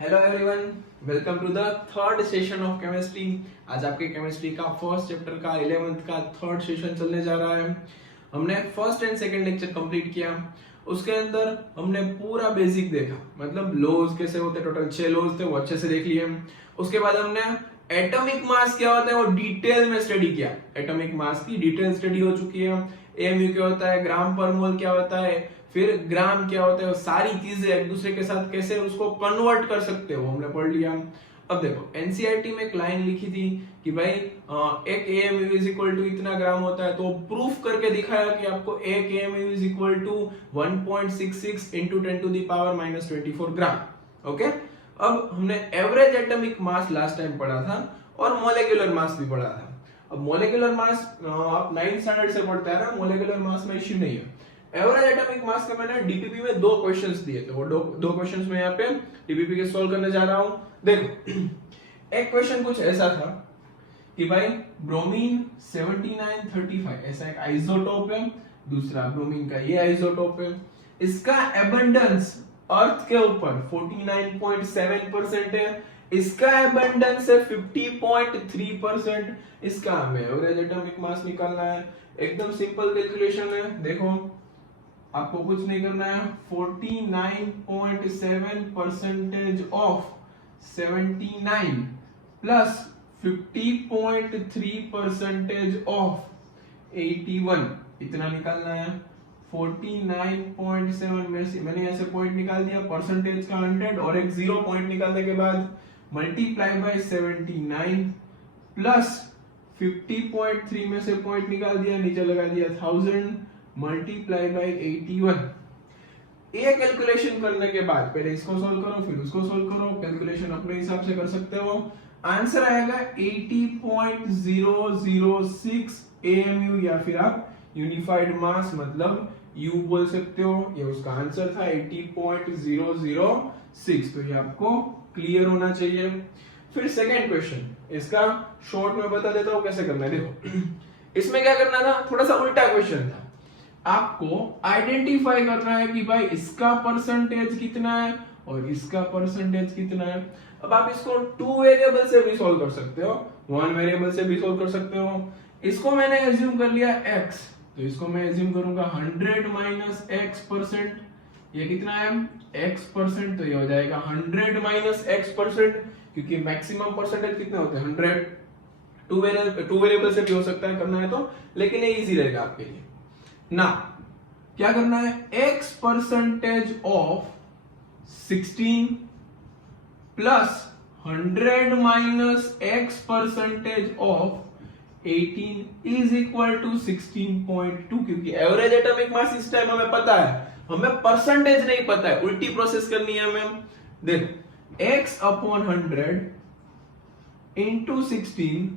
Hello everyone, welcome to the third session of chemistry. आज आपके chemistry का first chapter का 11th का थर्ड सेशन चलने जा रहा है। हमने first and second lecture complete किया। उसके अंदर हमने पूरा बेसिक देखा, मतलब लॉज कैसे होते, टोटल 6 लॉज थे वो अच्छे से देख लिए। उसके बाद हमने एटॉमिक मास क्या होता है वो डिटेल में स्टडी किया। एटॉमिक मास की डिटेल स्टडी हो चुकी है। एमयू क्या होता है, ग्राम पर मोल क्या होता है, फिर ग्राम क्या होता है, वो सारी चीजें एक दूसरे के साथ कैसे उसको कन्वर्ट कर सकते हो हमने पढ़ लिया। अब देखो एनसीईआरटी में एक लाइन लिखी थी कि भाई एक एएमयू इज इक्वल टू इतना ग्राम होता है, तो प्रूफ करके दिखाया कि आपको एक AMU is equal to 1.66 into 10 to the power -24 gram. Okay, अब हमने average atomic mass last time पढ़ा था और मोलेकुलर मास भी पढ़ा था। अब मोलेकुलर मास आप 9th स्टैंडर्ड से पढ़ते हैं ना, मोलेकुलर मास में इश्यू नहीं है। एवरेज एटॉमिक मास का मैंने डीपीपी में 2 क्वेश्चंस दिए थे, वो दो क्वेश्चंस में यहाँ पे डीपीपी के सॉल्व करने जा रहा हूं। देखो एक क्वेश्चन कुछ ऐसा था कि भाई ब्रोमीन 7935 ऐसा एक आइसोटोप है, दूसरा ब्रोमीन का ये आइसोटोप है, इसका एबंडेंस अर्थ के ऊपर 49.7% है, इसका एबंडेंस है 50.3%। इसका हमें एवरेज एटॉमिक मास निकालना है। एकदम सिंपल कैलकुलेशन है। देखो आपको कुछ नहीं करना है, 49.7% ऑफ 79 प्लस 50.3% ऑफ 81 इतना निकालना है। 49.7 में से मैंने ऐसे पॉइंट निकाल दिया, परसेंटेज का 100 और एक 0 पॉइंट निकालने के बाद मल्टीप्लाई बाय 79 प्लस 50.3 में से पॉइंट निकाल दिया, नीचे लगा दिया 1000 मल्टीप्लाई बाय 81। ये कैलकुलेशन करने के बाद पहले इसको सोल्व करो फिर उसको सोल्व करो, कैलकुलेशन अपने हिसाब से कर सकते हो। आंसर आएगा 80.006 एएमयू या फिर आप यूनिफाइड मास मतलब यू बोल सकते हो। ये उसका आंसर था 80.006। तो ये आपको क्लियर होना चाहिए। फिर सेकंड क्वेश्चन, इसका शॉर्ट में बता देता हूं कैसे करना है। देखो इसमें क्या करना था, थोड़ा सा उल्टा क्वेश्चन था। आपको आइडेंटिफाई करना है कि भाई इसका परसेंटेज कितना है और इसका परसेंटेज कितना है। अब आप इसको 2 वेरिएबल से भी सॉल्व कर सकते हो, 1 वेरिएबल से भी सॉल्व कर सकते हो। इसको मैंने एज्यूम कर लिया x, तो इसको मैं एज्यूम करूंगा 100 माइनस x%। ये कितना है x%, तो ये हो जाएगा 100 माइनस x%, क्योंकि मैक्सिमम परसेंटेज कितने होते हैं 100। 2 वेरिएबल से भी हो सकता है करना है तो, लेकिन ये इजी रहेगा आपके लिए ना। क्या करना है, x% of 16 plus 100 minus x% of 18 is equal to 16.2। क्योंकि एवरेज एटॉमिक मास इस टाइम हमें पता है, हमें परसेंटेज नहीं पता है, उल्टी प्रोसेस करनी है हमें। देखो x upon 100 into 16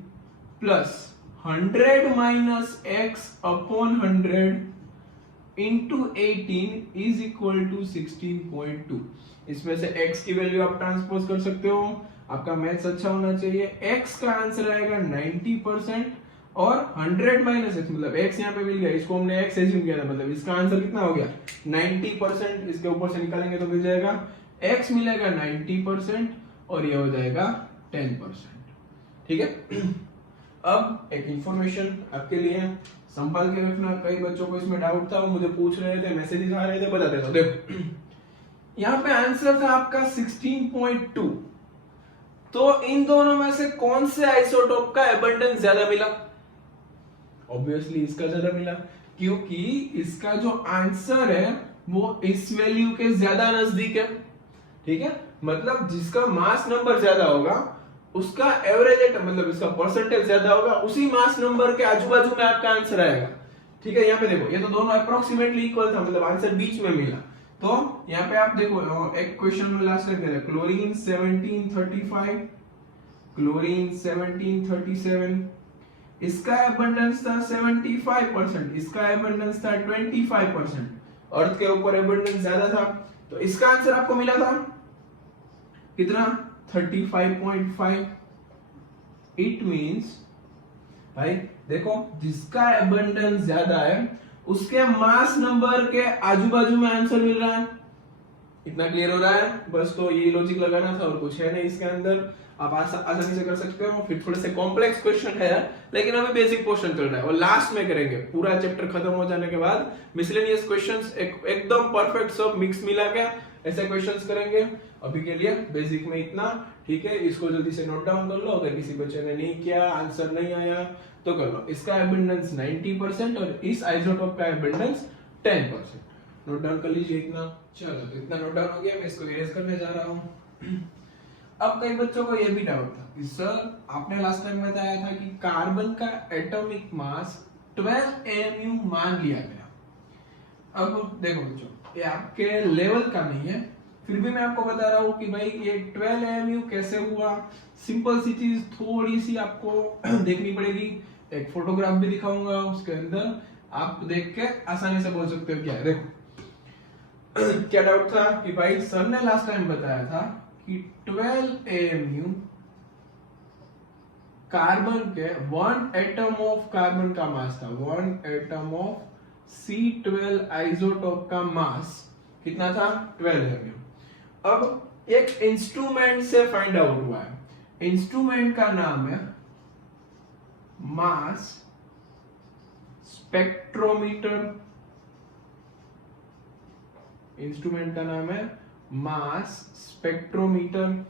plus 100 minus x upon 100 into 18 is equal to 16.2। इसमें से x की वैल्यू आप ट्रांसपोज कर सकते हो। आपका मैथ्स अच्छा होना चाहिए। x का आंसर आएगा 90% और 100 माइनस x मतलब x यहाँ पे मिल गया, इसको हमने x एज्यूम किया था, मतलब इसका आंसर कितना हो गया 90%। इसके ऊपर से निकालेंगे तो मिल जाएगा x मिलेगा 90% और ये हो जाएगा 10%। ठीक है। अब एक इंफॉर्मेशन आपके लिए संभाल के रखना, कई बच्चों को इसमें डाउट था, वो मुझे पूछ रहे थे, मैसेजेस आ रहे थे, बता देता हूं। देखो यहाँ पे आंसर था आपका 16.2। तो इन दोनों में से कौन से आइसोटोप का एबंडेंस ज्यादा मिला? ऑब्वियसली इसका ज्यादा मिला, क्योंकि इसका जो आंसर है वो इस वैल्यू के ज्यादा नजदीक है। ठीक है, मतलब जिसका मास नंबर ज्यादा होगा उसका एवरेज मतलब इसका परसेंटेज ज्यादा होगा, उसी मास नंबर के आजू बाजू में आपका आंसर आएगा। ठीक है, यहाँ पे देखो ये तो दोनों अप्रोक्सीमेटली इक्वल था, मतलब आंसर बीच में मिला। तो यहाँ पे आप देखो एक क्वेश्चन में लास्ट में कह रहे क्लोरीन 1735, क्लोरीन 1737, इसका एबंडेंस था 75%, इसका एबंडेंस था 25%, अर्थ के ऊपर एबंडेंस ज्यादा था, तो इसका आंसर आपको मिला था कितना 35.5। इट मींस भाई देखो जिसका एबंडेंस ज्यादा है उसके मास नंबर के आजू बाजू में आंसर मिल रहा है। इतना क्लियर हो रहा है? बस तो ये लॉजिक लगाना था और कुछ है नहीं इसके अंदर, आप आसानी से कर सकते हो। फिर थोड़े से कॉम्प्लेक्स क्वेश्चन है लेकिन अभी बेसिक पोर्शन चल रहा है और लास्ट में करेंगे पूरा चैप्टर खत्म हो जाने के बाद मिसलेनियस क्वेश्चंस एकदम परफेक्ट सब मिक्स मिला के ऐसे क्वेश्चंस करेंगे। अभी के लिए बेसिक में इतना, ठीक है। इसको जल्दी से नोट डाउन कर लो, अगर किसी बच्चे ने नहीं किया, आंसर नहीं आया तो कर लो। इसका एबंडेंस 90% और इस आइसोटोप का एबंडेंस 10%। नोट डाउन कर लीजिए इतना। चलो इतना नोट डाउन हो गया, मैं इसको इरेज करने जा रहा हूँ। अब कई बच्चों को यह भी डाउट था कि सर आपने लास्ट टाइम बताया था कि कार्बन का एटॉमिक मास 12 AMU मान लिया गया। अब देखो बच्चों, ये आपके लेवल का नहीं है, फिर भी मैं आपको बता रहा हूँ कि भाई ये 12 AMU कैसे हुआ। सिंपल सी चीज थोड़ी सी आपको देखनी पड़ेगी, एक फोटोग्राफ भी दिखाऊंगा, उसके अंदर आप देख के आसानी से बोल सकते हो क्या है। देखो क्या डाउट था कि भाई सर ने लास्ट टाइम बताया था कि 12 AMU कार्बन के 1 एटम ऑफ कार्बन का मास था, 1 एटम ऑफ C12 आइसोटोप का मास कितना था? 12 AMU। अब एक इंस्ट्रूमेंट से फाइंड आउट हुआ है, इंस्ट्रूमेंट का नाम है मास स्पेक्ट्रोमीटर। इंस्ट्रूमेंट का नाम है मास स्पेक्ट्रोमीटर।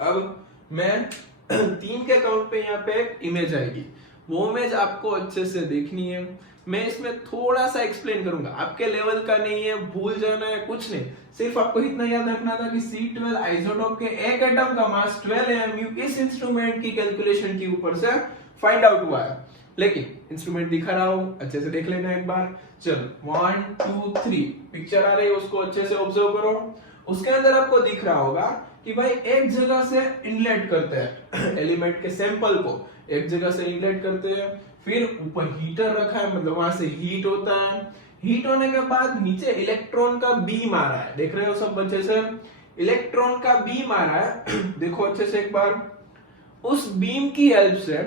अब मैं 3 के काउंट पे यहाँ पे एक इमेज आएगी, वो इमेज आपको अच्छे से देखनी है। मैं इसमें थोड़ा सा एक्सप्लेन करूंगा, आपके लेवल का नहीं है, भूल जाना है कुछ नहीं, सिर्फ आपको इतना याद रखना था कि C12 आइसोटोप के एक एटम का मास 12 AMU इस इंस्ट्रूमेंट की कैलकुलेशन के ऊपर से फाइंड आउट हुआ है। लेकिन इंस्ट्रूमेंट दिखा रहा हूं, अच्छे से देख लेना एक बार। चलो 1 2 3 पिक्चर आ रही है, उसको अच्छे से ऑब्जर्व करो। उसके अंदर आपको दिख रहा होगा कि भाई एक जगह से इनलेट करते हैं एलिमेंट के सैंपल को, एक जगह से इनलेट करते हैं, फिर ऊपर हीटर रखा है, मतलब वहां से हीट होता है। हीट होने के बाद नीचे इलेक्ट्रॉन का बीम आ रहा है, देख रहे हो सब अच्छे से? इलेक्ट्रॉन का बीम आ रहा है देखो अच्छे से एक बार। उस बीम की हेल्प से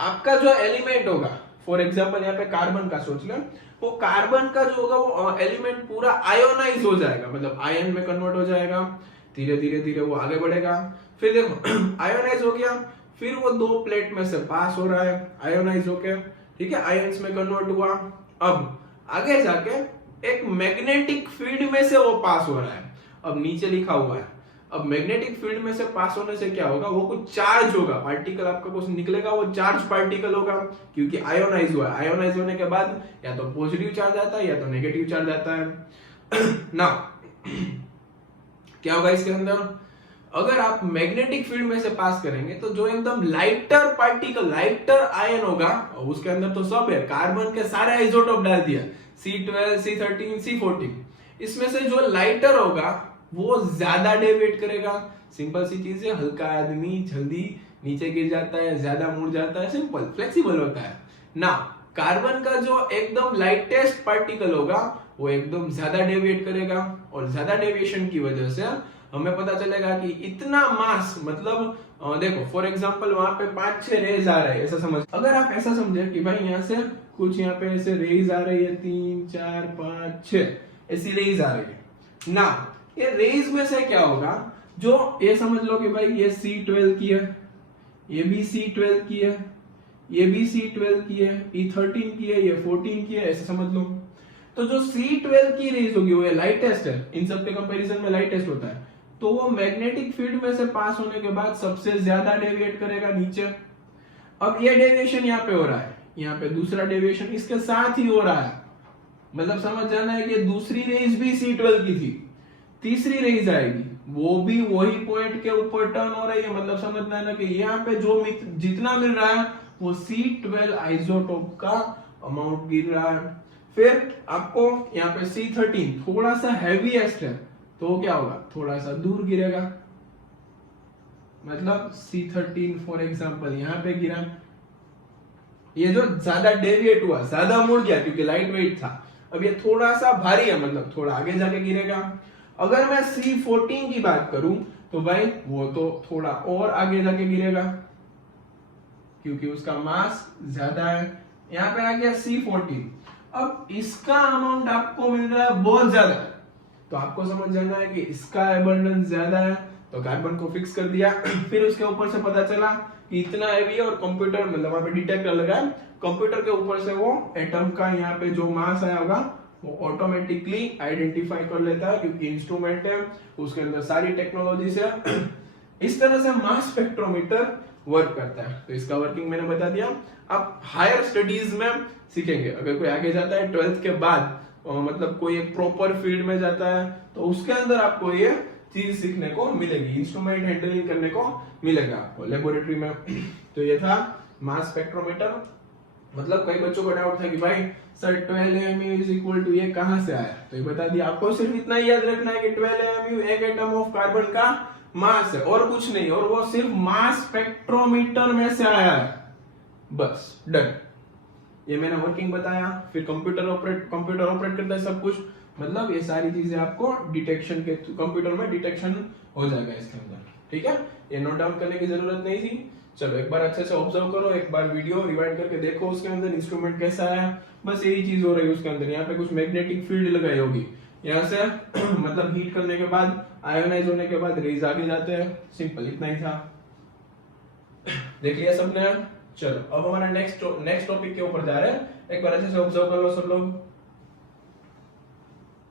आपका जो एलिमेंट होगा, फॉर एग्जांपल यहाँ पे कार्बन का सोच लें, वो कार्बन का जो होगा वो एलिमेंट पूरा आयोनाइज हो जाएगा, मतलब आयन में कन्वर्ट हो जाएगा। धीरे धीरे धीरे वो आगे बढ़ेगा। फिर देखो आयोनाइज हो गया, फिर वो 2 प्लेट में से पास हो रहा है आयोनाइज होके, ठीक है, आयंस में कन्वर्ट हुआ। अब आगे जाके एक मैग्नेटिक फील्ड में से वो पास हो रहा है। अब नीचे लिखा हुआ है, अब मैग्नेटिक फील्ड में से पास होने से क्या होगा, वो कुछ चार्ज होगा, पार्टिकल आपका कुछ निकलेगा, वो चार्ज पार्टिकल होगा, क्योंकि आयोनाइज हुआ है। आयोनाइज होने के बाद या तो पॉजिटिव चार्ज आता है या तो नेगेटिव चार्ज आता है ना। क्या होगा इसके अंदर, अगर आप मैग्नेटिक फील्ड में से पास करेंगे तो जो एकदम लाइटर पार्टिकल, लाइटर आयन होगा, उसके अंदर तो सब है, कार्बन के सारे आइसोटोप डाल दिया, C12 C13 C14, इसमें से जो लाइटर होगा वो ज्यादा डेविएट करेगा। सिंपल सी चीज है, हल्का आदमी जल्दी नीचे गिर जाता है, ज्यादा मुड़ जाता है, सिंपल फ्लेक्सिबल होता है ना। कार्बन का जो एकदम लाइटेस्ट पार्टिकल होगा वो एकदम ज्यादा डेविएट करेगा, और ज्यादा डेविएशन की वजह से हमें पता चलेगा कि इतना मास, मतलब देखो फॉर एग्जांपल वहां पे 5-6 रेज आ रहे हैं, ऐसा समझ। अगर आप ऐसा समझे कि भाई यहाँ से कुछ यहाँ पे ऐसे रेज आ रही है, 3 4 5 6 ऐसी रेज आ रही है ना। ये रेज में से क्या होगा, जो ये समझ लो कि भाई ये C12 की है, ये भी C12 की है, ये भी C12 की है, ये 13 की है, ये 14 की है, ऐसे समझ लो। तो जो C12 की रेज होगी वो लाइटेस्ट है, इन सब के कंपैरिजन में लाइटेस्ट होता है, तो वो मैग्नेटिक फील्ड में से पास होने के बाद सबसे ज्यादा डेविएट करेगा नीचे। अब ये डेविएशन यहाँ पे हो रहा है, यहाँ पे दूसरा डेविएशन इसके साथ ही हो रहा है, मतलब समझ जाना है कि दूसरी रेज भी C12 की थी, तीसरी रेज आएगी वो भी वही पॉइंट के ऊपर टर्न हो रही है, मतलब समझना है ना कि यहाँ पे जो जितना मिल रहा है वो C12 आइसोटोप का अमाउंट गिर रहा है। फिर आपको यहाँ पे C13 थोड़ा सा हैवीएस्ट है, तो क्या होगा, थोड़ा सा दूर गिरेगा, मतलब C13 फॉर एग्जांपल यहाँ पे गिरा, ये जो ज्यादा डेविएट हुआ, ज्यादा मुड़ गया क्योंकि लाइट वेट था, अब ये थोड़ा सा भारी है, मतलब थोड़ा आगे जाके गिरेगा। अगर मैं C14 की बात करूं तो भाई वो तो थोड़ा और आगे जाके गिरेगा क्योंकि उसका मास ज्यादा है। यहाँ पे आ गया C14, अब इसका अमाउंट आपको मिल रहा है बहुत ज्यादा, तो आपको समझ जाना है कि इसका एबंडेंस ज्यादा है, तो कार्बन को फिक्स कर दिया। फिर उसके ऊपर से पता चला कि इतना हैवी है और कंप्यूटर मतलब वहां पे डिटेक्टर लगा है, कंप्यूटर के ऊपर से वो एटम का यहाँ पे जो मास आया होगा वो ऑटोमेटिकली आइडेंटिफाई कर लेता है, क्योंकि इंस्ट्रूमेंट है उसके अंदर सारी टेक्नोलॉजी से। इस तरह से मास स्पेक्ट्रोमीटर वर्क करता है। तो इसका वर्किंग मैंने बता दिया। आप हायर स्टडीज में सीखेंगे, अगर कोई आगे जाता है 12th के बाद मतलब कोई एक प्रॉपर फील्ड में जाता है तो उसके अंदर आपको ये चीज सीखने को मिलेगी, इंस्ट्रूमेंट हैंडलिंग करने को मिलेगा आपको लेबोरेटरी में। तो ये था मास स्पेक्ट्रोमीटर। मतलब कई बच्चों को डाउट था कि भाई sir 12 AMU is equal to ये कहां से आया, तो ये बता दिया आपको। सिर्फ इतना ही याद रखना है कि 12 AMU एक एटम ऑफ कार्बन का मास है और कुछ नहीं, और वो सिर्फ मास स्पेक्ट्रोमीटर में से आया है, बस डन। ये मैंने वर्किंग बताया। फिर कंप्यूटर ऑपरेट करता है सब कुछ, मतलब ये सारी चीजें आपको डिटेक्शन के कंप्यूटर में डिटेक्शन हो जाएगा इसके अंदर, ठीक है। ये नोट डाउन करने की जरूरत नहीं थी। चलो एक बार अच्छे से ऑब्जर्व करो, एक बार वीडियो रिवाइंड करके देखो उसके अंदर इंस्ट्रूमेंट कैसा है। बस यही चीज हो रही है उसके अंदर। यहाँ पे कुछ मैग्नेटिक फील्ड लगाई होगी, यहाँ से मतलब हीट करने के बाद आयोनाइज होने के बाद रेज आगे जाते हैं, सिंपल इतना ही था। देख लिया सबने। चलो अब हमारा नेक्स्ट टॉपिक के ऊपर जा रहे हैं, एक बार अच्छे से ऑब्जर्व कर लो सब लोग।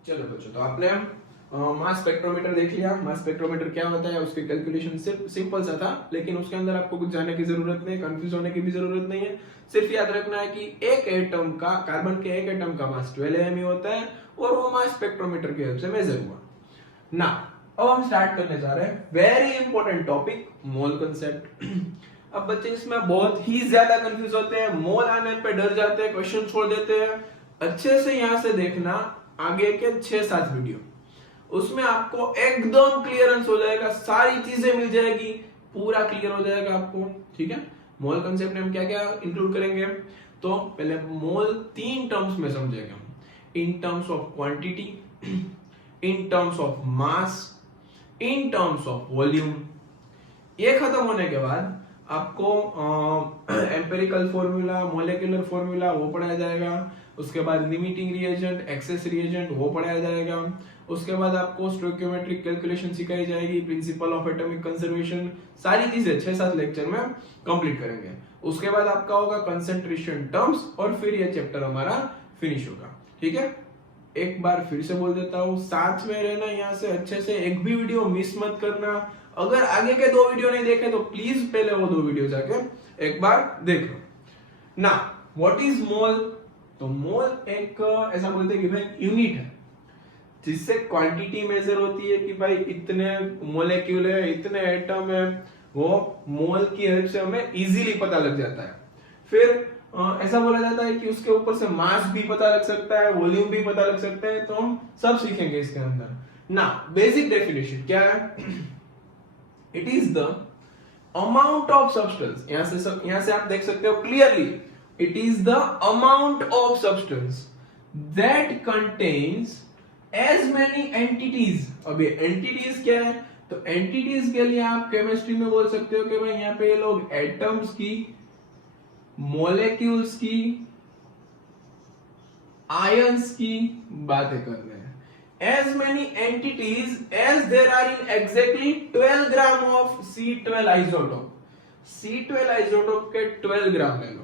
चलो बच्चों, तो आपने मास स्पेक्ट्रोमीटर देख लिया। मास स्पेक्ट्रोमीटर क्या होता है, उसके कैलकुलेशन सिंपल सा था, लेकिन उसके अंदर आपको कुछ जानने की जरूरत नहीं, कंफ्यूज होने की भी जरूरत नहीं है। सिर्फ याद रखना है कि एक एटम का, कार्बन के एक एटम का मास 12 AMU होता है और वो मास स्पेक्ट्रोमीटर की हेल्प से मेजर हुआ ना। अब हम स्टार्ट करने जा रहे हैं वेरी इंपॉर्टेंट टॉपिक, मोल कंसेप्ट। अब बच्चे इसमें बहुत ही ज्यादा कंफ्यूज होते हैं, मोल आने पे डर जाते हैं, क्वेश्चन छोड़ देते हैं। अच्छे से यहां से देखना आगे के 6-7 वीडियो, उसमें आपको एकदम क्लियरेंस हो जाएगा, सारी चीजें मिल जाएगी, पूरा क्लियर हो जाएगा आपको, ठीक है। मोल कंसेप्ट में हम क्या क्या इंक्लूड करेंगे, तो पहले मोल 3 टर्म्स में समझेंगे हम, इन terms of quantity, in terms of mass, in terms of volume. ये खत्म होने के बाद आपको एम्पेरिकल फॉर्मूला, मॉलिक्यूलर फॉर्मूला वो पढ़ाया जाएगा। उसके बाद लिमिटिंग रिएजेंट, एक्सेस रिएजेंट वो पढ़ाया जाएगा। उसके बाद आपको स्टोइकियोमेट्रिक कैलकुलेशन सिखाई जाएगी, प्रिंसिपल ऑफ एटॉमिक कंजर्वेशन, सारी चीजें 6-7 लेक्चर में कंप्लीट करेंगे। उसके बाद आपका होगा कंसंट्रेशन टर्म्स और फिर ये चैप्टर हमारा फिनिश होगा, ठीक है। एक बार फिर से बोल देता हूँ, साथ में रहना यहाँ से अच्छे से, एक भी वीडियो मिस मत करना। अगर आगे के 2 वीडियो नहीं देखे तो प्लीज पहले वो 2 वीडियो जाके एक बार देख लो ना। व्हाट इज मोल, तो मोल एक ऐसा बोलते हैं कि भाई यूनिट है जिससे क्वांटिटी मेजर होती है कि भाई इतने मोलेक्यूल है, इतने एटम है, वो मोल की हेल्प से हमें इजीली पता लग जाता है। फिर ऐसा बोला जाता है कि उसके ऊपर से मास भी पता लग सकता है, वॉल्यूम भी पता लग सकता है, तो हम सब सीखेंगे इसके अंदर ना। बेसिक डेफिनेशन क्या है, it is the amount of substance, यहां से आप देख सकते हो clearly, it is the amount of substance that contains as many entities. अब ये एंटिटीज क्या है, तो एंटिटीज के लिए आप केमिस्ट्री में बोल सकते हो कि भाई यहाँ पे ये लोग एटम्स की, मॉलिक्यूल्स की, आयंस की बातें कर रहे हैं। As many entities as there are in exactly 12 gram of C12 isotope, C12 isotope के 12 ग्राम ले लो,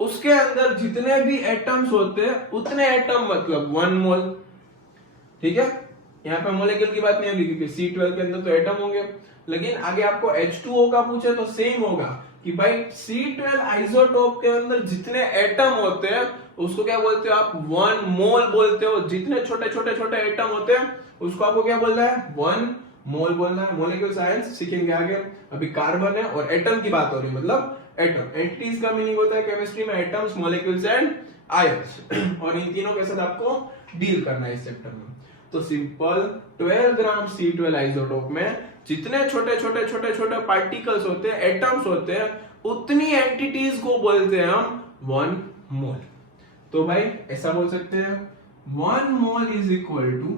उसके अंदर जितने भी एटम्स होते हैं उतने एटम मतलब 1 मोल, ठीक है। यहाँ पे मोलेक्यूल की बात नहीं होगी क्योंकि C12 के अंदर तो एटम होंगे, लेकिन आगे आपको H2O का पूछे तो सेम होगा कि भाई C12 आइसोटोप के अंदर जितने एटम होते हैं उसको क्या बोलते हो आप, 1 मोल बोलते हो। जितने छोटे छोटे छोटे एटम होते हैं उसको आपको क्या बोलना है, 1 मोल बोलना है। मॉलिक्यूल साइंस सीखेंगे आगे, अभी कार्बन है और एटम की बात हो रही है, मतलब एटम। एंटिटीज का मीनिंग होता है केमिस्ट्री में एटम्स, मॉलिक्यूल्स एंड आयंस, और इन तीनों के साथ आपको डील करना है इस चैप्टर में। तो सिंपल 12 ग्राम C12 आइसोटोप में जितने छोटे छोटे छोटे छोटे पार्टिकल्स होते हैं, एटम्स होते हैं, उतनी एंटिटीज को बोलते हैं हम 1 मोल। तो भाई ऐसा बोल सकते हैं 1 मोल इज इक्वल टू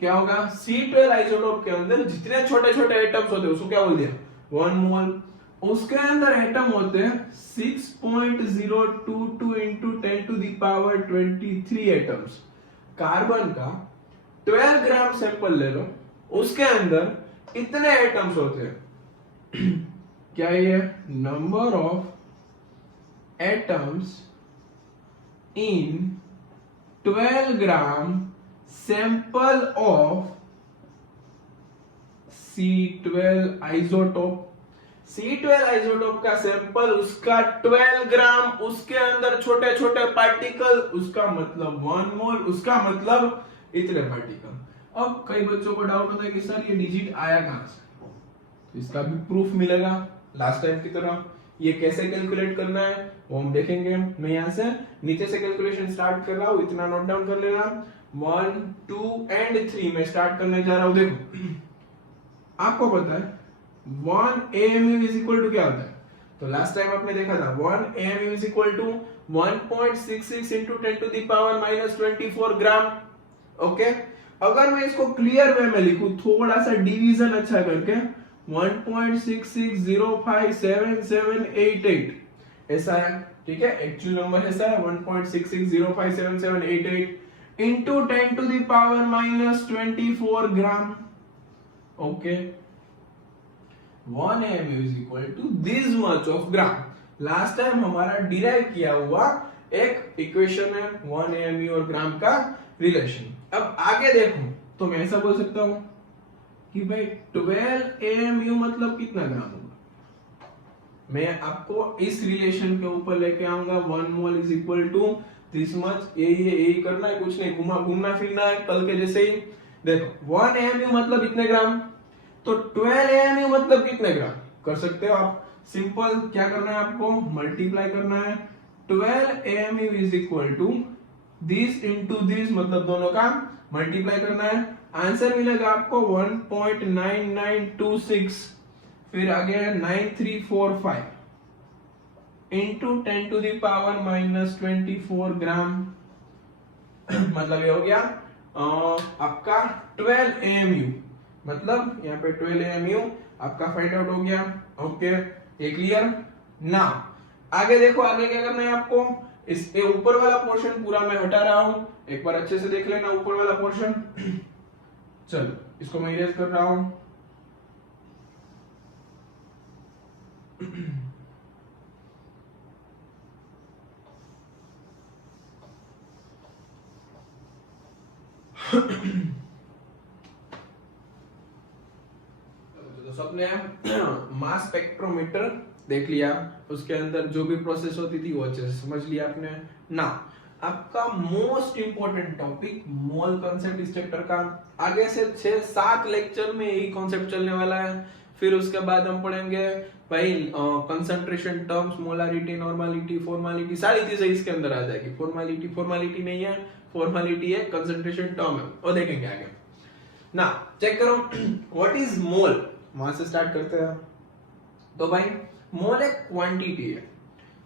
क्या होगा, C12 आइसोटोप के अंदर जितने छोटे छोटे एटम्स होते हैं उसको क्या बोल दिया, 1 मोल। उसके अंदर एटम होते हैं 6.022 into 10 to the power 23 atoms. Carbon का 12 ग्राम सैंपल ले लो, उसके अंदर इतने एटम्स होते हैं क्या ये number of atoms in 12 gram sample of C12 isotope. C12 isotope का सैंपल, उसका 12 ग्राम, उसके अंदर छोटे छोटे पार्टिकल, उसका मतलब 1 मोल, उसका मतलब इतने पार्टिकल। अब कई बच्चों को डाउट होता है कि सर ये डिजिट आया कहां से, तो इसका भी प्रूफ मिलेगा लास्ट टाइम की तरह। ये कैसे कैलकुलेट करना है वो हम देखेंगे। मैं यहां से नीचे से कैलकुलेशन स्टार्ट कर रहा हूं, इतना नोट डाउन कर लेना। 1 2 एंड 3 में स्टार्ट करने जा रहा हूं। देखो आपको पता है 1 AMU इज इक्वल टू क्या होता है, तो लास्ट टाइम आपने देखा था 1 AMU is equal to 1.66 into 10 to the power minus 24 gram. Okay, अगर मैं इसको क्लियर वे में लिखूं, थोड़ा सा डिवीजन अच्छा करके 1.66057788 ऐसा है, ठीक है, एक्चुअल नंबर ऐसा है 1.66057788 into 10 to the power minus 24 gram. Okay, 1 AMU is equal to this much of gram। Last time हमारा डिराइव किया हुआ एक इक्वेशन है 1 AMU और ग्राम का रिलेशन। अब आगे देखो तो मैं ऐसा बोल सकता हूं कि भाई 12 AMU मतलब कितना ग्राम होगा। मैं आपको इस रिलेशन के ऊपर लेके आऊंगा 1 mole is equal to this much. यही करना है, कुछ नहीं, घूमना फिरना है कल के जैसे ही। देखो 1 AMU मतलब इतने ग्राम, तो 12 AMU मतलब कितने ग्राम कर सकते हो आप। सिंपल क्या करना है आपको, मल्टीप्लाई करना है। 12 AMU is equal to this into this, मतलब दोनों का मल्टीप्लाई करना है। आंसर मिलेगा आपको 1.9926, फिर आगे 9345 into 10 to the power minus 24 gram. मतलब ये हो गया आपका 12 AMU, मतलब यहाँ पे 12 AMU आपका फाइंड आउट हो गया। ओके, ये क्लियर ना। आगे देखो, आगे क्या करना है आपको, इसके ऊपर वाला पोर्शन पूरा मैं हटा रहा हूं, एक बार अच्छे से देख लेना ऊपर वाला पोर्शन। चलो इसको मैं इरेज कर रहा हूं। तो सबने मास स्पेक्ट्रोमीटर देख लिया, उसके अंदर जो भी प्रोसेस होती थी वो अच्छे से समझ लिया आपने ना। आपका most important topic mole concept इस चैप्टर का। आगे से 6-7 लेक्चर में यही कॉन्सेप्ट चलने वाला है। फिर उसके बाद हम पढ़ेंगे भाई concentration terms, molarity, normality, formality, सारी चीजें इसके अंदर आ जाएगी। फॉर्मालिटी नहीं है, फॉर्मालिटी है, कंसंट्रेशन टर्म है, वो देखेंगे आगे ना। चेक करो व्हाट इज मोल, वहां से स्टार्ट करते हैं। तो भाई मोल एक क्वांटिटी है,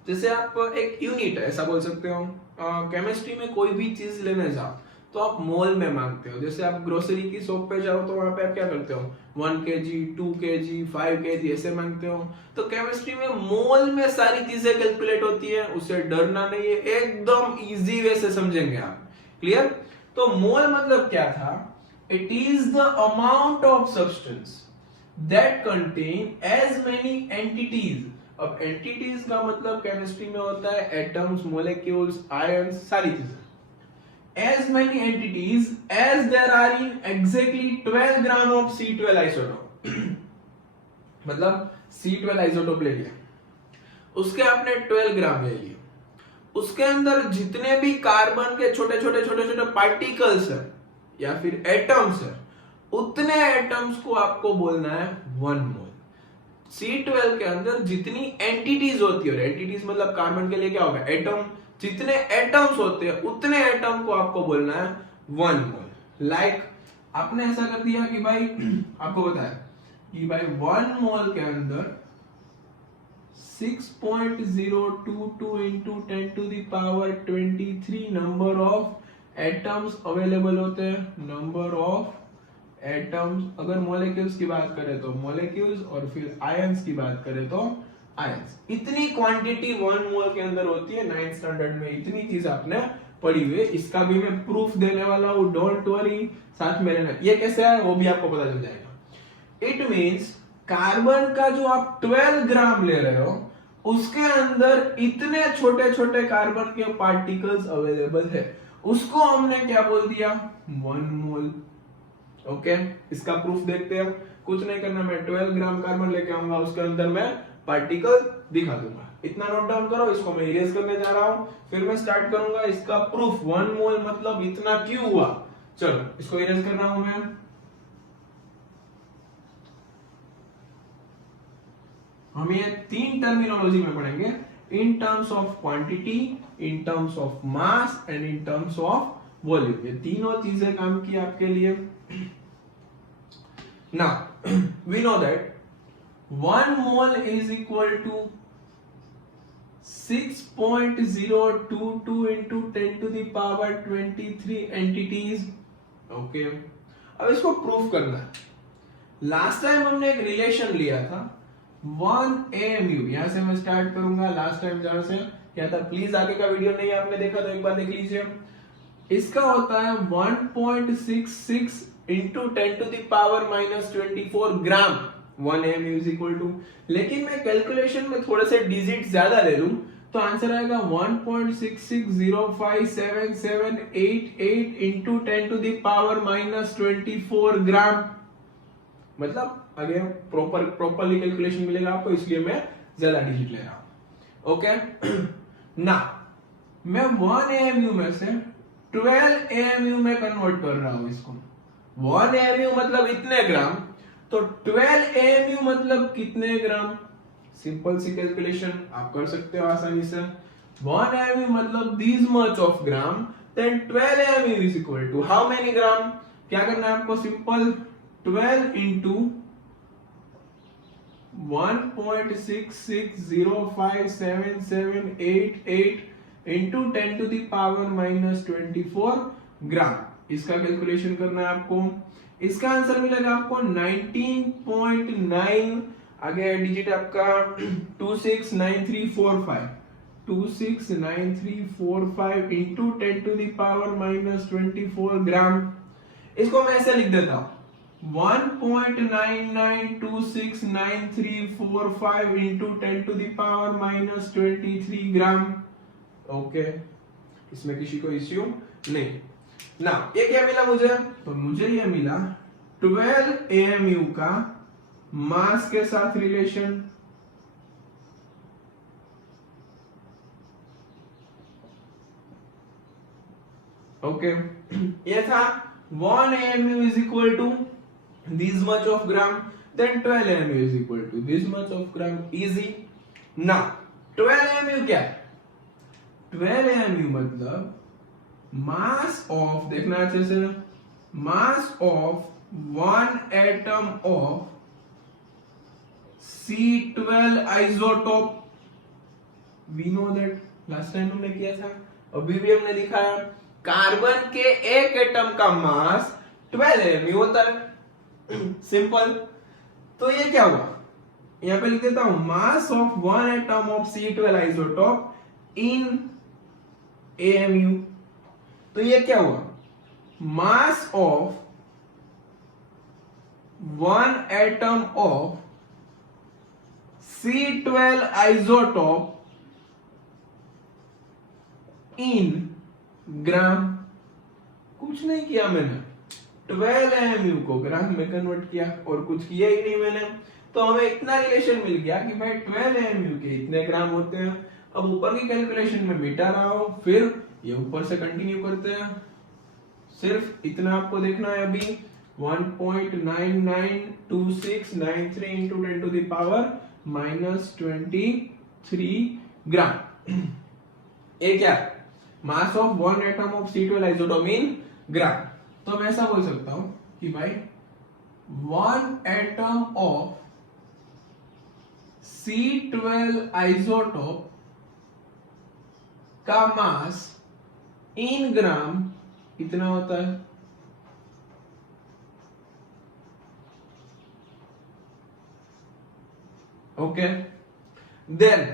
जैसे आप एक यूनिट है ऐसा बोल सकते हो। केमिस्ट्री में कोई भी चीज लेने जाओ तो आप मोल में मांगते हो। जैसे आप ग्रोसरी की शॉप पे जाओ तो वहां पे आप क्या करते हो, 1 kg, 2 kg, 5 kg ऐसे मांगते हो। तो केमिस्ट्री में मोल में सारी चीजें कैलकुलेट होती है, उससे डरना नहीं है, एकदम इजी वे से समझेंगे आप। क्लियर? तो मोल मतलब क्या था, it is the amount of substance that contain as many entities. अब एंटिटीज का मतलब केमिस्ट्री में होता है एटम्स, मोलेक्यूल्स, आयंस, सारी चीजें। as many entities as there are in exactly 12 gram of C12 isotope। मतलब C12 आइसोटोप ले लिया, उसके आपने 12 ग्राम ले लिए, उसके अंदर जितने भी कार्बन के छोटे छोटे पार्टिकल्स है या फिर एटम्स है, उतने एटम्स को आपको बोलना है 1 मोल। C12 के अंदर जितनी एंटिटीज होती है, एंटिटीज मतलब कार्बन के लिए क्या होगा, एटम, जितने एटम्स होते हैं उतने एटम को आपको बोलना है 1 मोल। लाइक आपने ऐसा कर दिया कि भाई आपको बताया कि भाई 1 मोल के अंदर 6.022 into 10 to the power 23 number of atoms available होते हैं। नंबर ऑफ एटम्स, अगर मॉलिक्यूल्स की बात करें तो मॉलिक्यूल्स, और फिर आयंस की बात करें तो आयंस। इतनी क्वांटिटी 1 मोल के अंदर होती है। 9th स्टैंडर्ड में इतनी चीज आपने पड़ी हुई है, इसका भी मैं प्रूफ देने वाला हूँ, डोंट वरी, साथ में रहना। ये कैसे है वो भी आपको पता चल जाएगा। इट मींस कार्बन का जो आप 12 ग्राम ले रहे हो उसके अंदर इतने छोटे छोटे कार्बन के पार्टिकल्स अवेलेबल है, उसको हमने क्या बोल दिया, 1 मोल। ओके, इसका प्रूफ देखते हैं। कुछ नहीं करना, मैं 12 ग्राम कार्बन लेके आऊंगा, उसके अंदर मैं पार्टिकल दिखा दूंगा। इतना नोट डाउन करो, इसको मैं इरेज करने जा रहा हूं, फिर मैं स्टार्ट करूंगा इसका प्रूफ। 1 मोल मतलब इतना क्यों हुआ। चलो इसको इरेज कर रहा हूं मैं। हम ये 3 टर्मिनोलॉजी में पढ़ेंगे, इन terms of quantity, in terms of mass and in terms of volume. ये तीनों चीजें काम की आपके लिए। Now, we know that 1 mole is equal to 6.022 into 10 to the power 23 entities. Okay. अब इसको प्रूफ करना है। लास्ट टाइम हमने एक रिलेशन लिया था 1 AMU, यहां से मैं स्टार्ट करूंगा। लास्ट टाइम जहां से क्या था, प्लीज आगे का वीडियो नहीं आपने देखा तो एक बार देख लीजिए। इसका होता है 1.66 into 10 to the power -24 gram 1 AMU is equal to. लेकिन मैं कैलकुलेशन में थोड़े से डिजिट ज्यादा ले लूं तो आंसर आएगा 1.66057788 into 10 to the power -24 gram. मतलब आगे प्रॉपरली कैलकुलेशन मिलेगा आपको, इसलिए मैं ज्यादा डिजिट ले रहा हूं। ओके ना, मैं 1 AMU में से 12 AMU में कन्वर्ट कर रहा हूं इसको। 1 AMU मतलब इतने ग्राम, तो 12 AMU मतलब कितने ग्राम। सिंपल सी कैलकुलेशन आप कर सकते हो आसानी से। 1 AMU मतलब this much of gram, then 12 AMU is equal to how many gram. क्या करना है आपको, simple 12 into 1.66057788 into 10 to the power -24 gram. इसका कैलकुलेशन करना है आपको। इसका आंसर मिलेगा आपको 19.9, आगे डिजिट आपका 269345 269345 into 10 to the power -24 gram. इसको मैं ऐसे लिख देता हूं 1.99269345 into 10 to the power -23 gram. Okay, इसमें किसी को इश्यू नहीं ना। ये क्या मिला मुझे, तो मुझे ये मिला 12 AMU का मास के साथ रिलेशन। ओके, ये था 1 AMU is equal to this much of gram, then 12 AMU is equal to this much of gram. Easy. Now 12 AMU क्या है, 12 AMU मतलब मास ऑफ, देखना अच्छे से, mass of 1 atom of C12 isotope. We know that, last time हमने किया था, अभी भी हमने दिखाया, कार्बन के एक एटम का मास 12 AMU होता है। सिंपल। तो ये क्या हुआ, यहां पे लिख देता हूं mass of 1 atom of C12 isotope in AMU। तो ये क्या हुआ, mass of 1 atom of C12 isotope in gram. कुछ नहीं किया मैंने, 12 AMU को ग्राम में कन्वर्ट किया और कुछ किया ही नहीं मैंने। तो हमें इतना रिलेशन मिल गया कि भाई 12 AMU के इतने ग्राम होते हैं। अब ऊपर की कैलकुलेशन में मिटा रहा हूं, फिर ये ऊपर से कंटिन्यू करते हैं। सिर्फ इतना आपको देखना है अभी, 1.992693 into 10 to the power -23 gram. ये क्या, mass of 1 atom of C12 isotope in gram. तो मैं ऐसा बोल सकता हूं कि भाई 1 एटम ऑफ C12 आइसोटोप का मास इन ग्राम इतना होता है। ओके, देन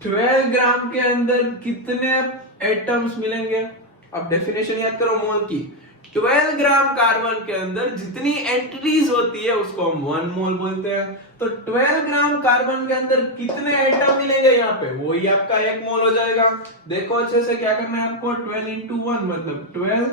12 ग्राम के अंदर कितने एटम्स मिलेंगे, अब डेफिनेशन याद करो मोल की। 12 ग्राम कार्बन के अंदर जितनी एंटिटीज होती है उसको हम 1 मोल बोलते हैं। तो 12 ग्राम कार्बन के अंदर कितने एटम मिलेंगे यहाँ पे, वही आपका 1 मोल हो जाएगा। देखो अच्छे से क्या करना है आपको, 12 into 1 मतलब 12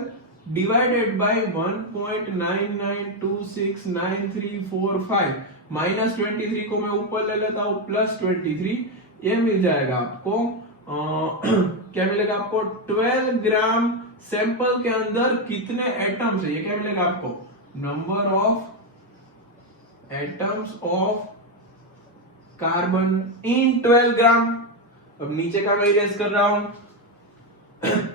डिवाइडेड बाय 1.99269345 माइनस 23 को मैं ऊपर ले लेता हूँ प्लस 23, ये मिल जाएगा आपको क्या मिलेगा आपको, 12 ग्राम सैंपल के अंदर कितने एटम्स है, ये क्या मिलेगा आपको, number of atoms of carbon in 12 ग्राम। अब नीचे का मैं इरेज कर रहा हूं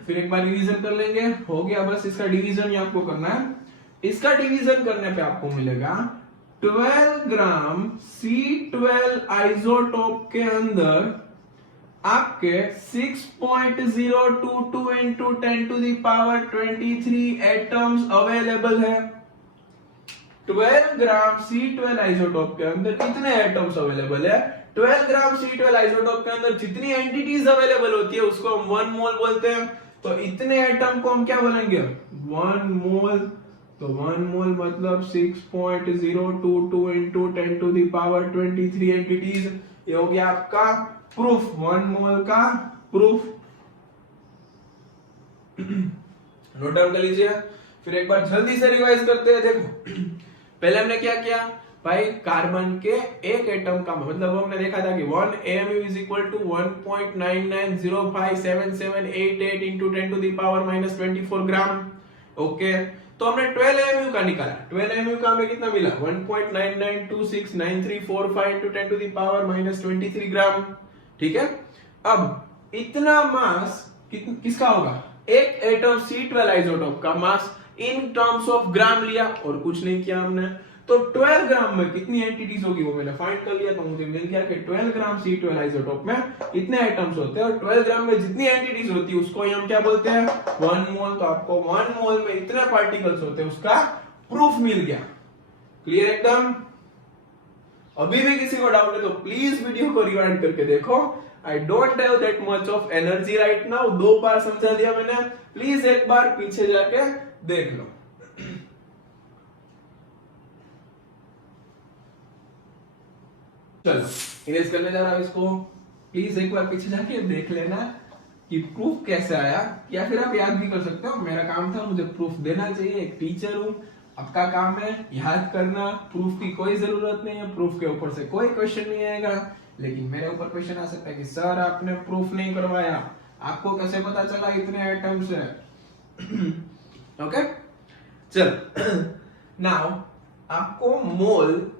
फिर एक बार डिवीजन कर लेंगे, हो गया बस इसका डिवीजन ही आपको करना है। इसका डिवीजन करने पे आपको मिलेगा 12 ग्राम C12 आइसोटोप के अंदर आपके 6.022 into 10 to the power 23 atoms available है। 12 ग्राम C12 आइसोटोप के अंदर कितने एटम्स अवेलेबल है, 12 ग्राम C12 आइसोटोप के अंदर जितनी एंटिटीज अवेलेबल होती है उसको हम 1 मोल बोलते हैं। तो इतने एटम को हम क्या बोलेंगे, 1 मोल। तो 1 मोल मतलब 6.022 into 10 to the power 23 entities. ये हो गया आपका प्रूफ, 1 मोल का प्रूफ। नोट डाउन कर लीजिए। फिर एक बार जल्दी से रिवाइज करते हैं। देखो पहले हमने क्या किया भाई, कार्बन के एक एटम का मतलब हमने देखा था कि 1 AMU is equal to 1.99057788 into 10 to the power minus 24 gram. Okay, तो हमने 12 AMU का निकाला। 12 AMU का हमें कितना मिला, 1.99269345 into 10 to the power minus 23 ग्राम। ठीक है, अब इतना मास किसका होगा, एक एटम C12 आइसोटोप का मास इन टर्म्स ऑफ ग्राम लिया और कुछ नहीं किया हमने। तो 12 ग्राम में कितनी एंटिटीज होगी वो मैंने फाइंड कर लिया। तो मुझे मिल गया कि 12 ग्राम C12 आइसोटोप में इतने एटम्स होते हैं और 12 ग्राम में जितनी एंटिटीज होती है उसको हम क्या बोलते हैं, 1 मोल। तो आपको 1 मोल में इतने पार्टिकल्स होते हैं उसका प्रूफ मिल गया। क्लियर एकदम। अभी भी किसी को डाउट है तो प्लीज वीडियो को रिवाइंड करके देखो। I don't have that much of energy right now. 2 बार समझा दिया मैंने, प्लीज एक बार पीछे जाके देख लो। चलो इरेज करने जा रहा हूं इसको, प्लीज एक बार पीछे जाके देख लेना कि प्रूफ कैसे आया, या फिर आप याद भी कर सकते हो। मेरा काम था, मुझे प्रूफ देना चाहिए, एक टीचर हूं, आपका काम है याद करना। प्रूफ की कोई जरूरत नहीं है, प्रूफ के ऊपर से कोई क्वेश्चन नहीं आएगा। लेकिन मेरे ऊपर क्वेश्चन आ सकता है कि सर आपने प्रूफ नहीं करवाया, आपको कैसे पता चला इतने आइटम्स है। ओके चल नाउ आपको मोल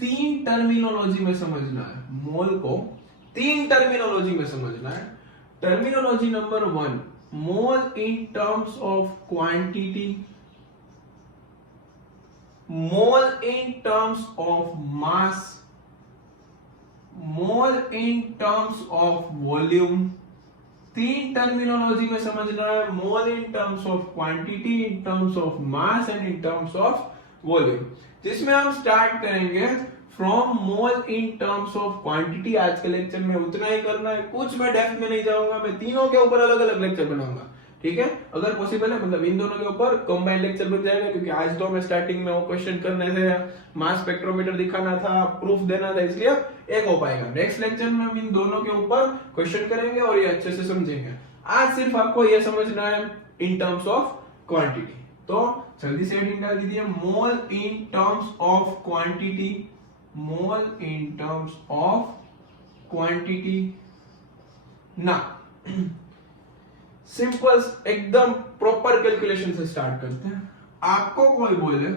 3 टर्मिनोलॉजी में समझना है। मोल को 3 टर्मिनोलॉजी में समझना है। Terminology number 1, mole in terms of quantity, mole in terms of mass, mole in terms of volume. 3 terminology में समझना है, mole in terms of quantity, in terms of mass and in terms of volume. जिसमें हम start करेंगे from mole in terms of quantity. आज के lecture में उतना ही करना है, कुछ मैं डेप्थ में नहीं जाऊंगा, मैं तीनों के ऊपर अलग अलग लेक्चर बनाऊंगा। ठीक है, अगर पॉसिबल है मतलब इन दोनों के ऊपर कंबाइंड लेक्चर बन जाएगा, क्योंकि आज तो मैं स्टार्टिंग में वो क्वेश्चन करने थे, मास स्पेक्ट्रोमीटर दिखाना था, प्रूफ देना था, इसलिए एक हो पाएगा। नेक्स्ट लेक्चर में हम इन दोनों के ऊपर क्वेश्चन करेंगे और ये अच्छे से समझेंगे। आज सिर्फ आपको ये समझना है इन टर्म्स ऑफ क्वांटिटी। तो जल्दी से हेडिंग डाल दीजिए, mole in terms of quantity, mole in terms of quantity. ना सिंपल एकदम प्रॉपर कैलकुलेशन से स्टार्ट करते हैं। आपको कोई बोले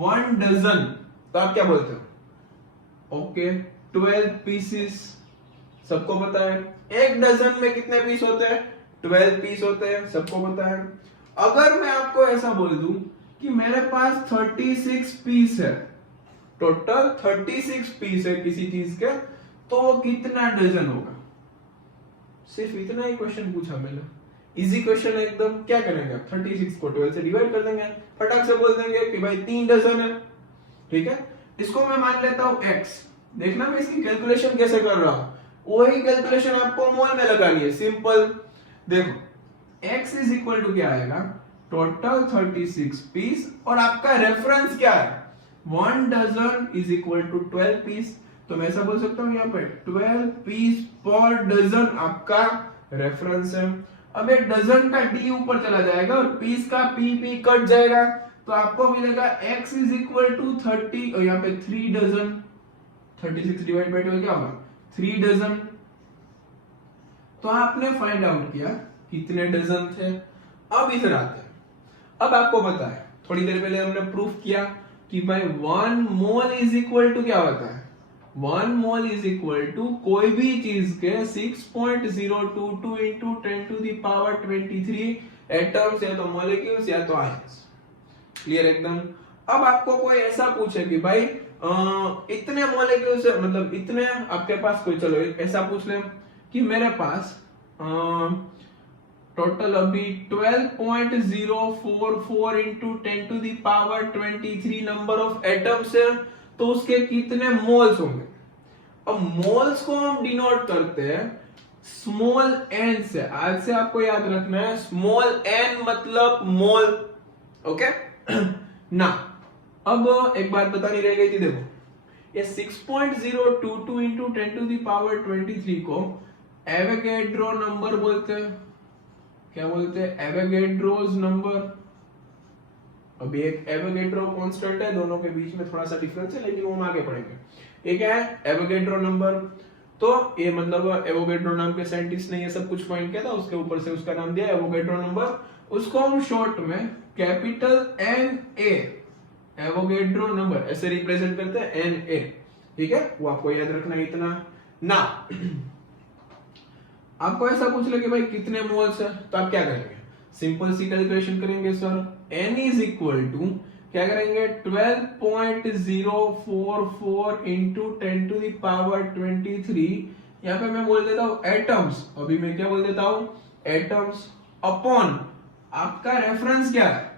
1 डजन, तो आप क्या बोलते हो, ओके 12 पीसेस, सबको पता है। 1 डजन में कितने पीस होते हैं, 12 पीस होते हैं, सबको पता है। अगर मैं आपको ऐसा बोल दूं कि मेरे पास 36 पीस है, टोटल 36 पीस है किसी चीज के, तो वो कितना डजन होगा। सिर्फ इतना ही क्वेश्चन पूछा मैंने, इजी क्वेश्चन है एकदम। क्या करेंगे आप, 36 को 12 से डिवाइड कर देंगे, फटाक से बोल देंगे कि भाई 3 डजन है। ठीक है, इसको मैं मान लेता हूं x। देखना मैं इसकी कैलकुलेशन कैसे कर रहा हूं, वही कैलकुलेशन आपको मोल में लगानी है। सिंपल देखो, x इज इक्वल टू क्या आएगा, टोटल 36 पीस, और आपका रेफरेंस क्या है, 1 dozen is equal to 12 piece. तो मैं ऐसा बोल सकता हूँ यहाँ पे 12 पीस पर डजन आपका रेफरेंस है। अब एक डजन का डी ऊपर चला जाएगा और पीस का पी कट जाएगा, तो आपको मिलेगा x इज इक्वल टू 30, और यहाँ पे 3 डजन, 36 डिवाइड बाय 12 क्या होगा, 3 डजन। तो आपने फाइंड आउट किया कितने डजन थे। अब इधर आते हैं, अब आपको पता है थोड़ी देर पहले हमने प्रूफ किया कि भाई 1 मोल इज इक्वल टू क्या होता है, 1 मोल इज इक्वल टू कोई भी चीज के 6.022 into 10 to the power 23 atoms या तो मॉलिक्यूल्स या तो आयंस। क्लियर एकदम। अब आपको कोई ऐसा पूछे कि भाई इतने मॉलिक्यूल्स, मतलब इतने आपके पास कोई, चलो ऐसा पूछ ले कि मेरे पास टोटल अभी 12.044 into 10 to the power 23 number of atoms है, तो उसके कितने मोल्स होंगे। अब मोल्स को हम डिनोट करते हैं स्मॉल एन से। आज से आपको याद रखना है स्मॉल एन मतलब मोल, ओके ना। अब एक बात बतानी रह गई थी, देखो ये 6.022 इंटू 10 टू द पावर 23 को एवोगैड्रो नंबर बोलते हैं। क्या बोलते हैं, एवोगैड्रोस नंबर। अभी एक एवोगैड्रो कांस्टेंट है, दोनों के बीच में थोड़ा सा डिफरेंस है, लेकिन वो हम आगे पढ़ेंगे। ये क्या है, एवोगैड्रो नंबर। तो ये मतलब एवोगैड्रो नाम के साइंटिस्ट ने ये सब कुछ पॉइंट किया था, उसके ऊपर से उसका नाम दिया एवोगैड्रो नंबर। उसको हम शॉर्ट में capital N A, Avogadro number ऐसे रिप्रेजेंट करते हैं, एन ए। ठीक है, वो आपको याद रखना है इतना ना। आपको ऐसा पूछ ले कि भाई कितने मोल्स है, तो आप क्या करेंगे, सिंपल सी कैलकुलेशन करेंगे sir. n is equal to क्या करेंगे, 12.044 इंटू 10 टू द पावर 23। यहाँ पे मैं बोल देता हूँ एटम्स, अभी मैं क्या बोल देता हूँ एटम्स, अपॉन आपका रेफरेंस क्या है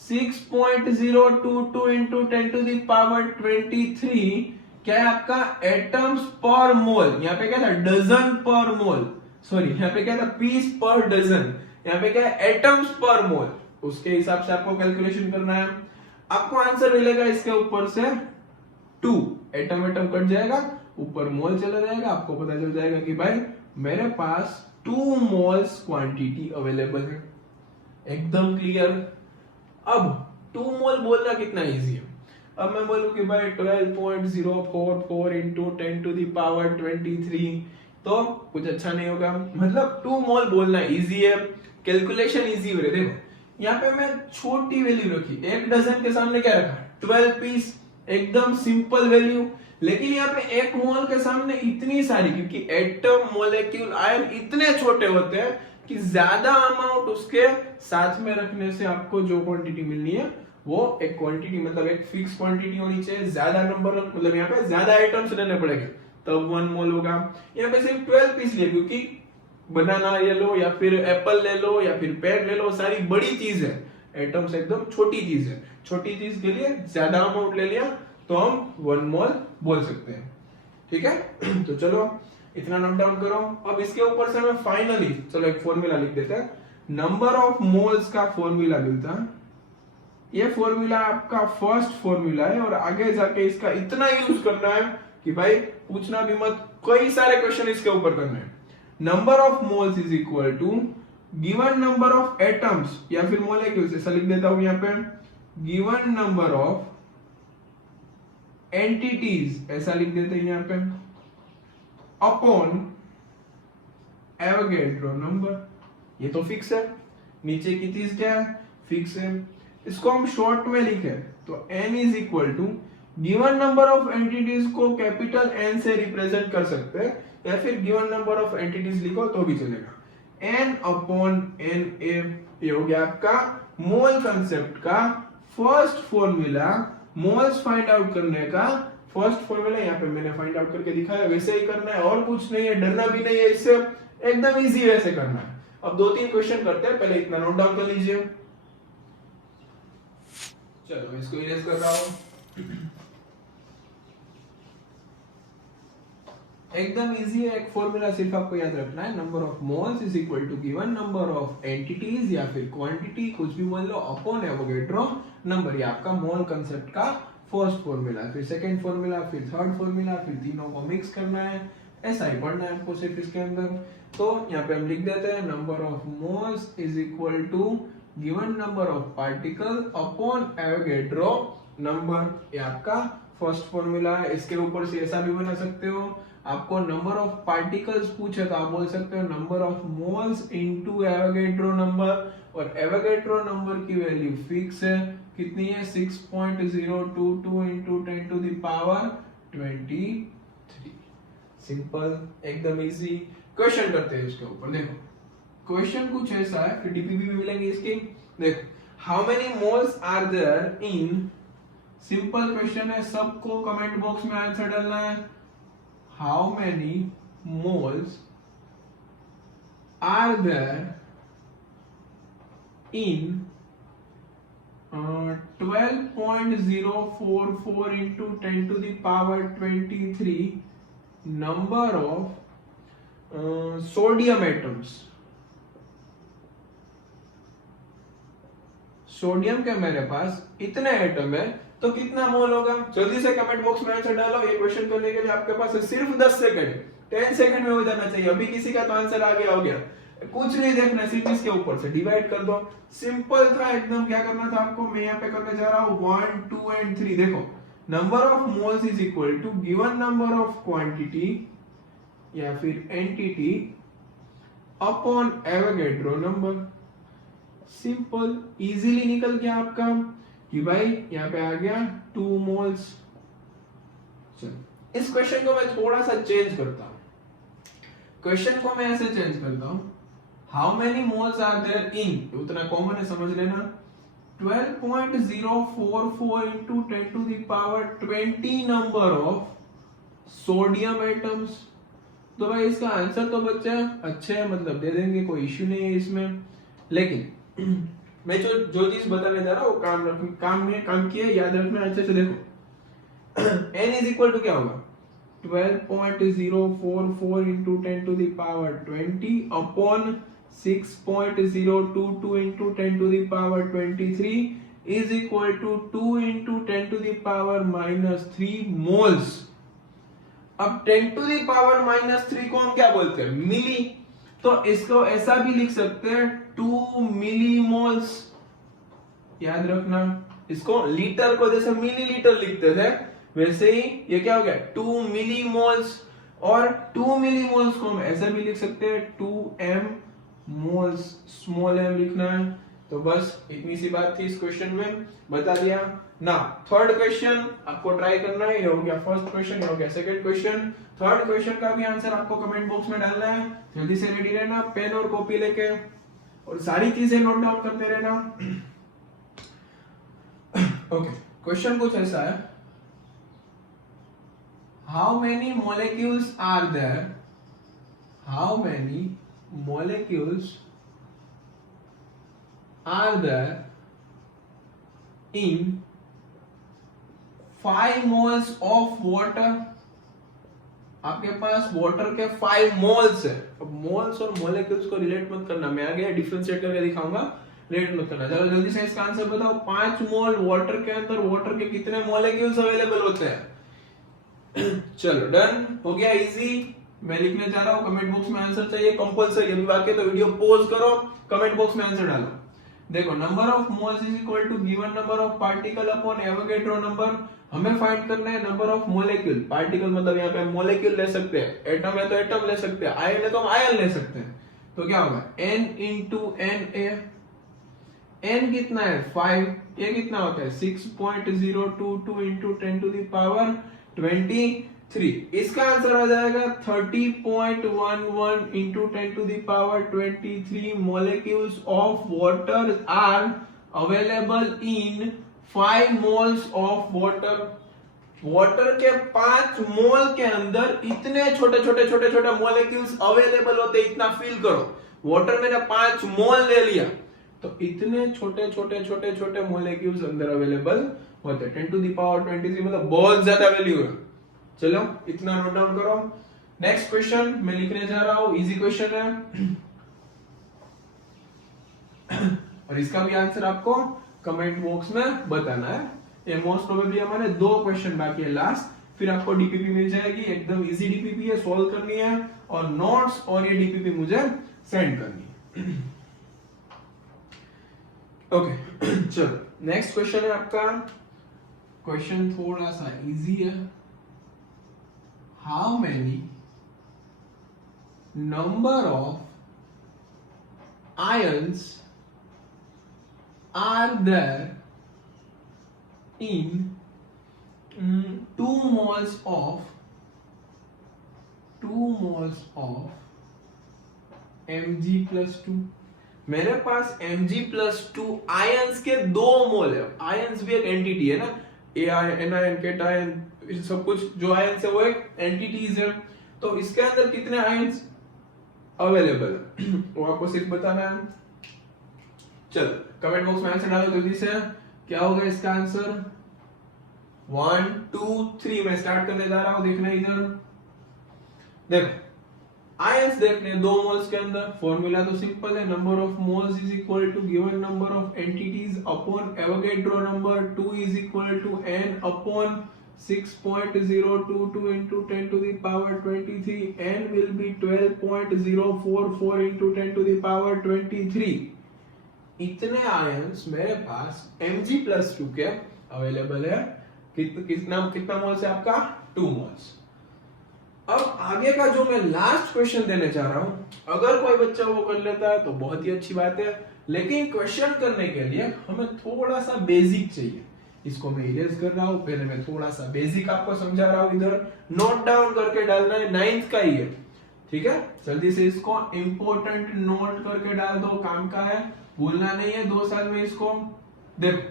6.022 इंटू 10 टू द पावर 23, क्या है आपका एटम्स पर मोल। यहाँ पे क्या था, डजन पर मोल, सॉरी यहाँ पे क्या था, पीस पर डजन। यहाँ पे क्या है, एटम्स पर मोल। उसके हिसाब से आपको कैलकुलेशन करना है। आपको आंसर मिलेगा इसके ऊपर से 2, एटम एटम कट जाएगा, ऊपर मोल चला जाएगा। आपको पता चल जाएगा कि भाई मेरे पास 2 मोल्स क्वांटिटी अवेलेबल है। एकदम क्लियर। अब 2 मोल बोलना कितना इजी है। अब मैं बोलूं कि भाई 12.044 इंटू 10 टू द पावर 23, तो कुछ अच्छा नहीं होगा। मतलब 2 मोल बोलना इजी है, कैलकुलेशन इजी हो रही है। देखो यहाँ पे मैं छोटी वैल्यू रखी, एक डजन के सामने क्या रखा, 12 पीस, एकदम सिंपल वैल्यू। लेकिन यहाँ पे एक मोल के सामने इतनी सारी, क्योंकि एटम मॉलिक्यूल आयन इतने छोटे होते हैं कि ज्यादा अमाउंट उसके साथ में रखने से आपको जो क्वांटिटी मिलनी है वो एक क्वांटिटी, मतलब एक फिक्स क्वांटिटी होनी चाहिए। ज्यादा नंबर, मतलब यहाँ पे ज्यादा आइटम्स लेने पड़ेंगे तब 1 मोल होगा। यहाँ पे सिर्फ 12 पीस लिए, क्योंकि बनाना ले लो या फिर एप्पल ले लो या फिर पेड़ ले लो, सारी बड़ी चीज है, एटम्स एकदम छोटी चीज है। छोटी चीज के लिए ज्यादा अमाउंट ले लिया तो हम 1 मोल बोल सकते हैं। ठीक है तो चलो इतना नोट डाउन करो। अब इसके ऊपर से मैं फाइनली चलो एक फॉर्मूला लिख देते हैं। नंबर ऑफ मोल्स का फॉर्मूला मिलता है, ये फॉर्मूला आपका फर्स्ट फॉर्मूला है, और आगे जाके इसका इतना यूज करना है कि भाई पूछना भी मत, कई सारे क्वेश्चन इसके ऊपर करने हैं। Number of moles is equal to given number of atoms या फिर मॉलिक्यूल्स, ऐसा लिख देता हूं यहाँ पे, गिवन नंबर ऑफ एंटिटीज, ऐसा लिख देते हैं यहाँ पे, अपॉन एवोगैड्रो नंबर। ये तो फिक्स है, नीचे की चीज क्या है, फिक्स है। इसको हम शॉर्ट में लिखे तो n is equal to given number of entities को कैपिटल N से रिप्रेजेंट कर सकते हैं, या फिर गिवन नंबर ऑफ एंटिटीज लिखो तो भी चलेगा, n अपॉन Na। ये हो गया आपका मोल कंसेप्ट का first formula. Moles find out करने का फर्स्ट फॉर्मूला यहाँ पे मैंने फाइंड आउट करके दिखाया, वैसे ही करना है, और कुछ नहीं है, डरना भी नहीं है इससे, एकदम इजी वैसे करना है। अब 2-3 क्वेश्चन करते हैं, पहले इतना नोट डाउन कर लीजिए। चलो मैं इसको इरेज कर रहा हूं। एकदम इजी है, एक फॉर्मूला सिर्फ आपको याद रखना है, number of moles is equal to given number of entities या फिर क्वांटिटी, कुछ भी बोल लो, अपॉन एवोगैड्रो नंबर। ये आपका मोल कांसेप्ट का फर्स्ट फॉर्मूला, फिर सेकंड फॉर्मूला, फिर थर्ड फॉर्मूला, फिर तीनों को मिक्स करना है, ऐसा ही पढ़ना है आपको सिर्फ इसके अंदर। तो यहाँ पे हम लिख देते हैं number of moles is equal to given number of particle upon Avogadro number. ये आपका फर्स्ट फॉर्मूला है। इसके ऊपर से ऐसा भी बना सकते हो, आपको नंबर ऑफ पार्टिकल्स पूछे तो आप बोल सकते हो number of moles into Avogadro number, और एवोगैड्रो नंबर की वैल्यू फिक्स है, कितनी है 6.022 into 10 to the power 23। Simple, एकदम इजी। क्वेश्चन करते हैं इसके ऊपर। देखो क्वेश्चन कुछ ऐसा है, फिर डीपीपी भी मिलेंगे इसके। देखो how many moles are there in, simple question है, सबको कमेंट बॉक्स में आंसर डालना है। How many moles are there in 12.044 into 10 to the power 23 number of sodium atoms। Sodium के मेरे पास इतने एटम है, तो कितना मोल होगा? जल्दी से कमेंट बॉक्स में आंसर डालो। ये क्वेश्चन करने के लिए आपके पास है सिर्फ 10 सेकंड, 10 सेकंड में हो जाना चाहिए। अभी किसी का तो आंसर आ गया, हो गया, कुछ नहीं देखना, सिर्फ इसके ऊपर से डिवाइड कर दो। सिंपल था एकदम। क्या करना था आपको, मैं यहाँ पे करने जा रहा हूँ 1, 2 एंड 3। देखो number of moles is equal to given number of quantity या फिर entity upon Avogadro number. Simple, easily निकल गया आपका कि भाई यहाँ पे आ गया 2 मोल्स। चलो इस क्वेश्चन को मैं थोड़ा सा चेंज करता हूँ। क्वेश्चन को मैं ऐसे चेंज करता हूँ, how many moles are there in, उतना कॉमन है समझ लेना, 12.044 into 10 to the power 20 number of sodium atoms। तो भाई इसका आंसर तो बच्चे अच्छे है, मतलब दे देंगे, कोई इश्यू नहीं है इसमें। लेकिन मैं जो चीज बताने जा रहा हूँ वो काम किए, याद रखना अच्छे से। देखो n इज इक्वल टू क्या होगा, 12.044 into 10 to the power 20 upon 6.022 into 10 to the power 23 is equal to 2 into 10 to the power minus 3 moles। अब 10 to the power minus 3 को हम क्या बोलते हैं, मिली। तो इसको ऐसा भी लिख सकते हैं 2 मिली मोल्स। याद रखना, इसको लीटर को जैसे मिलीलीटर लिखते थे वैसे ही ये क्या हो गया 2 मिली मोल्स। और 2 मिली मोल्स को हम ऐसे भी लिख सकते हैं 2m मोल्स, स्मॉल m लिखना है। तो बस इतनी सी बात थी इस क्वेश्चन में, बता दिया ना। थर्ड क्वेश्चन आपको ट्राई करना है, ये हो गया फर्स्ट क्वेश्चन, ये हो गया सेकंड क्वेश्चन। थर्ड क्वेश्चन का भी आंसर आपको कमेंट बॉक्स में डालना है। जल्दी से रेडी रहना, पेन और कॉपी लेके, और सारी चीजें नोट डाउन करते रहना। ओके, क्वेश्चन कुछ ऐसा है, how many molecules are there, how many molecules are there in 5 moles of water। आपके पास वाटर के 5 मोल्स है। अब मोल्स और मोलेक्यूल्स को रिलेट मत करना, मैं आगे डिफरेंशिएट करके दिखाऊंगा, रिलेट मत करना। चलो जल्दी से इसका आंसर बताओ, 5 मोल वाटर के अंदर वाटर के कितने मोलेक्यूल्स अवेलेबल होते हैं? चलो डन, हो गया इजी। मैं लिखने जा रहा हूँ, कमेंट बॉक्स में आंसर चाहिए कंपलसरी। अभी बाकी तो वीडियो पॉज करो, कमेंट बॉक्स में आंसर डालो। देखो number of moles is equal to given number of particle upon Avogadro number. हमें फाइंड करना है नंबर ऑफ मोलेक्यूल। पार्टिकल मतलब यहाँ पे मोलेक्यूल ले सकते हैं, एटम है तो एटम ले सकते हैं, आयन है तो हम आयन ले सकते हैं। तो क्या होगा n into Na, n कितना है 5, ये कितना होता है 6.022 into 10 to the power 23। इसका आंसर आ जाएगा 30.11 into 10 to the power 23 molecules of water are available in 5 moles of water। Water के 5 मोल के अंदर इतने छोटे छोटे छोटे छोटे मोलेक्यूल्स अवेलेबल होते, इतना फील करो। वाटर मैंने 5 मोल ले लिया, तो इतने छोटे छोटे छोटे छोटे मोलेक्यूल्स अंदर अवेलेबल होते। 10 to the power 23 मतलब बहुत ज्यादा वैल्यू है। चलो इतना नोट डाउन करो। नेक्स्ट क्वेश्चन मैं लिखने जा रहा हूं, इजी क्वेश्चन है और इसका भी आंसर आपको कमेंट बॉक्स में बताना है। ये मोस्ट प्रोबेबली हमारे 2 क्वेश्चन बाकी है लास्ट, फिर आपको डीपीपी मिल जाएगी। एकदम इजी डीपीपी है, सॉल्व करनी है और नोट्स और ये डीपीपी मुझे सेंड करनी है। ओके चलो नेक्स्ट क्वेश्चन है आपका, क्वेश्चन थोड़ा सा इजी है। How many number of ions are there in 2 moles of Mg+2। मेरे पास Mg+2 आयंस के 2 मोल है। आयंस भी एक एंटिटी है ना, एनायन केटायन सब कुछ जो आयंस है वो एक एंटिटीज है। तो इसके अंदर कितने आयंस अवेलेबल है वो आपको सिर्फ बताना है। चलो कमेंट बॉक्स में आंसर डालो जल्दी से, क्या होगा इसका आंसर। 1 2 3 मैं स्टार्ट करने जा रहा हूं, देखना इधर। देखो आयंस देखने 2 मोल्स के अंदर फॉर्मूला तो सिंपल है, number of moles is equal to given number of entities upon Avogadro number 2 is equal to n upon 6.022 into 10 to the power 23, n will be 12.044 into 10 to the power 23। इतने ions मेरे पास Mg+2 के available है। कितना moles है आपका 2 moles. अब आगे का जो मैं लास्ट क्वेश्चन देने जा रहा हूं, अगर कोई बच्चा वो कर लेता है तो बहुत ही अच्छी बात है, लेकिन क्वेश्चन करने के लिए हमें थोड़ा सा बेसिक चाहिए। इसको मैं इरेज कर रहा हूं, पहले मैं थोड़ा सा बेसिक आपको समझा रहा हूं, इधर नोट डाउन करके डालना है, 9th का ही है, ठीक है। जल्दी से इसको इंपॉर्टेंट नोट करके डाल दो, काम का है, भूलना नहीं है 2 साल में इसको। देखो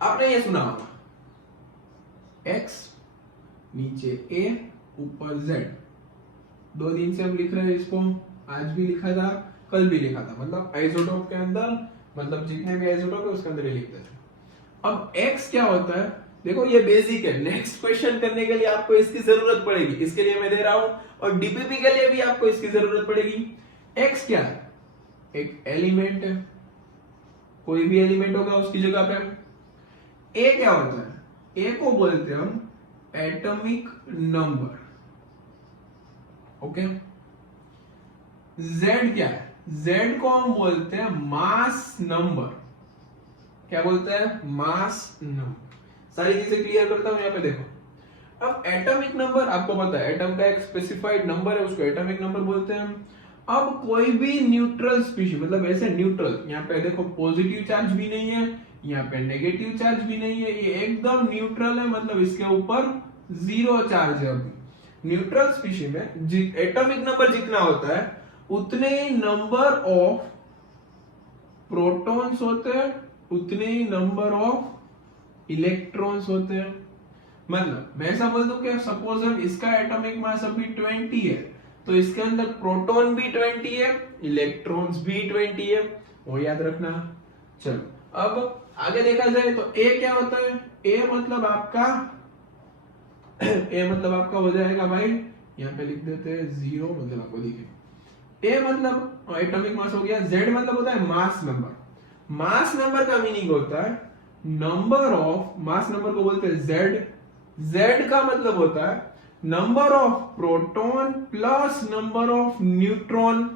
आपने ये सुना होगा x नीचे a ऊपर z, 2 दिन से हम लिख रहे हैं इसको, आज भी लिखा था कल भी लिखा था, मतलब आइसोटोप के अंदर, मतलब जितने भी आइसोटोप है उसके अंदर ये लिखते थे। अब x क्या होता है, देखो ये बेसिक है, नेक्स्ट क्वेश्चन करने के लिए आपको इसकी जरूरत पड़ेगी, इसके लिए मैं दे रहा हूं, और डीपीपी के लिए भी आपको इसकी जरूरत पड़ेगी। x क्या है, एक एलिमेंट है, कोई भी एलिमेंट होगा उसकी जगह पे। ए क्या होता है, ए को बोलते हैं हम एटॉमिक नंबर, ओके। जेड क्या है, जेड को हम बोलते हैं मास नंबर, क्या बोलते हैं, मास नंबर। सारी चीजें क्लियर करता हूं, यहां पे देखो। अब एटॉमिक नंबर आपको पता है, एटम का एक स्पेसिफाइड नंबर है, उसको एटॉमिक नंबर बोलते हैं। अब कोई भी न्यूट्रल स्पीशीज, मतलब ऐसे न्यूट्रल, यहाँ पे देखो पॉजिटिव चार्ज भी नहीं है, यहाँ पे नेगेटिव चार्ज भी नहीं है, ये एकदम न्यूट्रल है, मतलब इसके ऊपर 0 चार्ज है। अभी न्यूट्रल स्पीशीज में एटॉमिक नंबर जितना होता है उतने ही नंबर ऑफ प्रोटॉन्स होते हैं, उतने ही नंबर ऑफ इलेक्ट्रॉन्स होते हैं। मतलब मैं ऐसा बोल दूं कि सपोज हम इसका एटॉमिक मास अभी 20 है, तो इसके अंदर प्रोटॉन भी 20 है, इलेक्ट्रॉन्स भी 20 है, वो याद रखना। चलो अब आगे देखा जाए तो ए क्या होता है, ए मतलब आपका हो जाएगा भाई, यहाँ पे लिख देते हैं 0, मतलब आपको दिखे। ए मतलब एटॉमिक मास हो गया, जेड मतलब होता है मास नंबर। मास नंबर का मीनिंग होता है नंबर ऑफ, मास नंबर को बोलते हैं जेड, जेड का मतलब होता है number of proton plus number of neutron.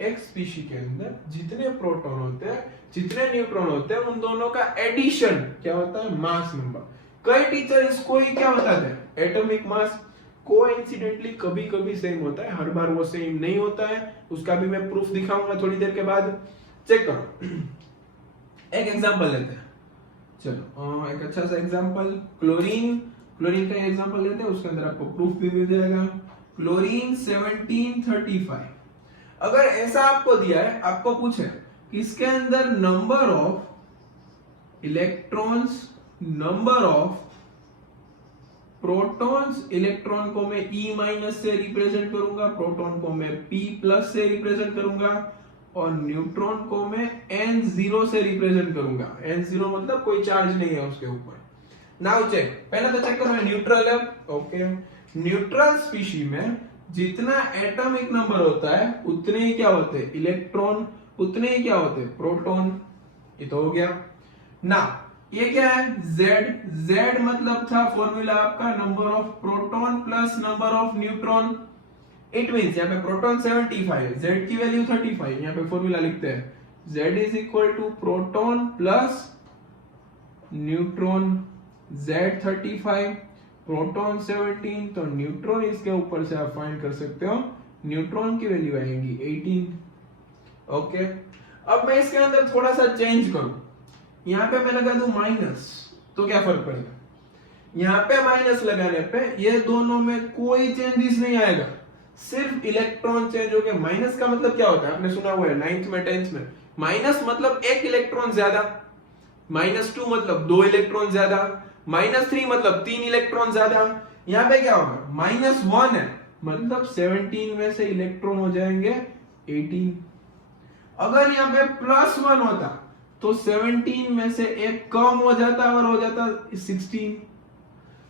एक स्पीशी के अंदर जितने प्रोटॉन होते हैं, जितने न्यूट्रॉन होते हैं, उन दोनों का एडिशन क्या होता है, मास नंबर। कई टीचर इसको ही क्या बताते हैं, एटॉमिक मास। कोइंसिडेंटली कभी कभी सेम होता है, हर बार वो सेम नहीं होता है, उसका भी मैं प्रूफ दिखाऊंगा थोड़ी देर के बाद, चेक करो। एक एग्जांपल लेते हैं, चलो एक अच्छा सा एग्जांपल, क्लोरीन का एग्जांपल लेते हैं, उसके अंदर आपको प्रूफ भी मिल जाएगा। क्लोरीन 1735, अगर ऐसा आपको दिया है, आपको पूछे कि इसके अंदर number of electrons, number of protons, electron को मैं E- से रिप्रेजेंट करूंगा, प्रोटॉन को मैं P+ से रिप्रेजेंट करूंगा, और न्यूट्रॉन को मैं N0 से रिप्रेजेंट करूंगा। N0 मतलब कोई चार्ज नहीं है उसके ऊपर। नाउ चेक, पहले तो चेक करो न्यूट्रल है, ओके। न्यूट्रल स्पीशी में जितना एटॉमिक नंबर होता है उतने ही क्या होते हैं इलेक्ट्रॉन, उतने ही क्या होते हैं प्रोटॉन। ये तो हो गया ना। ये क्या है Z मतलब था फॉर्मूला आपका number of proton plus number of neutron. It means यहाँ पे प्रोटॉन 75 है, Z की वैल्यू 35। यहाँ पे फॉर्मूला लिखते हैं Z is equal to proton plus neutron. Z 35, proton 17, तो न्यूट्रॉन इसके ऊपर से आप फाइंड कर सकते हो। न्यूट्रॉन की वैल्यू आएगी 18। ओके, अब मैं इसके अंदर थोड़ा सा चेंज करूं, यहाँ पे मैं लगा दूं माइनस, तो क्या फर्क पड़ेगा? यहाँ पे माइनस लगाने पे ये दोनों में कोई चेंजेस नहीं आएगा, सिर्फ इलेक्ट्रॉन चेंज हो गया। माइनस का मतलब क्या होता है, आपने सुना हुआ है 9th में 10th में, माइनस मतलब एक इलेक्ट्रॉन ज्यादा, -2 मतलब 2 इलेक्ट्रॉन ज्यादा, -3 मतलब 3 इलेक्ट्रॉन ज्यादा। यहाँ पे क्या होगा, -1 है मतलब 17 में से इलेक्ट्रॉन हो जाएंगे 18। अगर यहाँ पे +1 होता तो 17 में से एक कम हो जाता और हो जाता 16।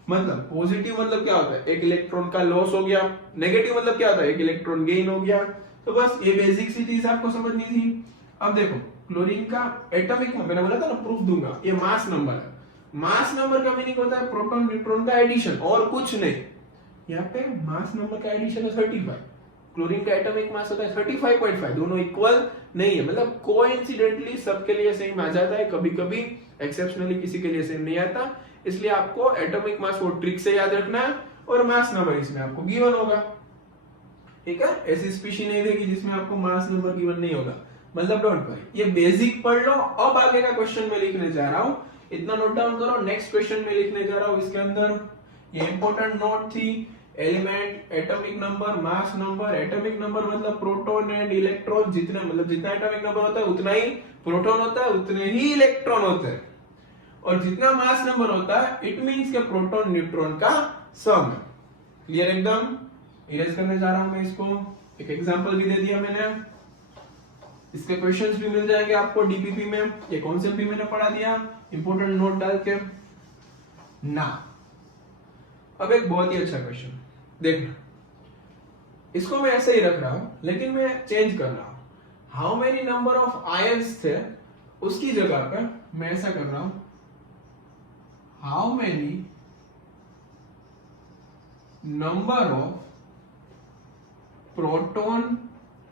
मतलब पॉजिटिव मतलब क्या होता है, एक इलेक्ट्रॉन का लॉस हो गया, नेगेटिव मतलब क्या होता है, एक इलेक्ट्रॉन गेन हो गया। तो बस ये बेसिक सी चीज आपको समझनी थी। अब देखो क्लोरीन का एटॉमिक, मैंने बोला था ना प्रूफ दूंगा, ये मास नंबर है। मास नंबर का मीनिंग होता है प्रोटॉन न्यूट्रॉन का एडिशन और कुछ नहीं। यहाँ पे मास नंबर का एडिशन है 35, क्लोरीन का एटॉमिक मास होता है 35.5, दोनों इक्वल नहीं है, मतलब कोइंसिडेंटली सबके लिए सेम आ जाता है, कभी कभी एक्सेप्शनली किसी के लिए सेम नहीं आता। इसलिए आपको एटॉमिक मास वो ट्रिक से याद रखना है और मास नंबर इसमें आपको गिवन होगा। ठीक है, ऐसी स्पीशी नहीं देगी जिसमें आपको मास नंबर गिवन नहीं होगा, मतलब डोंट वरी, ये बेसिक पढ़ लो। अब आगे का क्वेश्चन मैं लिखने जा रहा हूं, इतना नोट डाउन करो। नेक्स्ट क्वेश्चन में लिखने जा रहा हूं, इसके अंदर ये इंपॉर्टेंट नोट थी, element, atomic number, mass number. Atomic number मतलब प्रोटॉन एंड इलेक्ट्रॉन, जितने मतलब जितना एटॉमिक नंबर होता है उतना ही प्रोटॉन होता है, उतने ही इलेक्ट्रॉन होते हैं। और जितना मास नंबर होता है इट मींस के प्रोटॉन न्यूट्रॉन का सम है। क्लियर एकदम? इरेज करने जा रहा हूं मैं इसको, एक एग्जांपल भी दे दिया मैंने, इसके क्वेश्चंस भी मिल जाएंगे आपको डीपीपी में, ये कॉन्सेप्ट भी मैंने पढ़ा दिया इंपॉर्टेंट नोट डाल के ना। अब एक बहुत ही अच्छा क्वेश्चन देखना, इसको मैं ऐसे ही रख रहा हूं लेकिन मैं चेंज कर रहा हूं। How many number of ions थे, उसकी जगह पे मैं ऐसा कर रहा हूं, how many number of proton,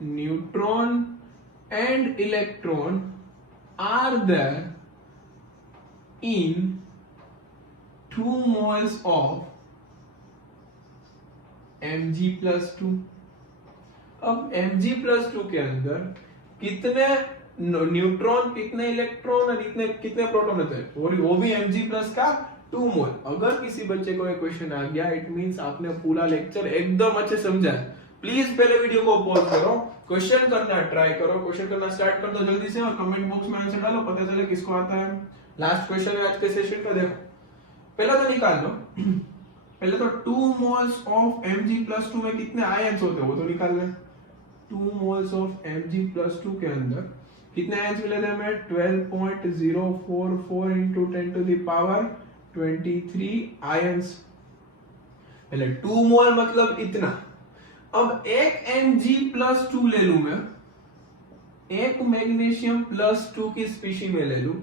neutron and electron are there in 2 moles of Mg+2। अब Mg+2 के अंदर कितने न्यूट्रॉन, कितने इलेक्ट्रॉन और कितने प्रोटॉन होते हैं, और वो भी Mg+ का 2 मोल। अगर किसी बच्चे को एक क्वेश्चन आ गया इट मींस आपने पूरा लेक्चर एकदम अच्छे समझा है। प्लीज पहले वीडियो को पॉज करो, क्वेश्चन करना ट्राई करो, क्वेश्चन करना स्टार्ट कर दो जल्दी से और कमेंट बॉक्स में आंसर डालो, पता चले किसको आता है। लास्ट क्वेश्चन है आज के सेशन का, देखो पहला तो निकाल लो। पहले तो 2 मोल्स ऑफ Mg+2 में कितने आयंस होते हैं वो तो निकाल ले। 2 मोल्स ऑफ Mg+2 के अंदर कितने आयंस मिले थे हमें, 12.044 into 10 to the power 23 ions. पहले 2 मोल मतलब इतना। अब एक Mg+2 ले लूं मैं, एक मैग्नीशियम +2 की स्पीशी में ले लूं,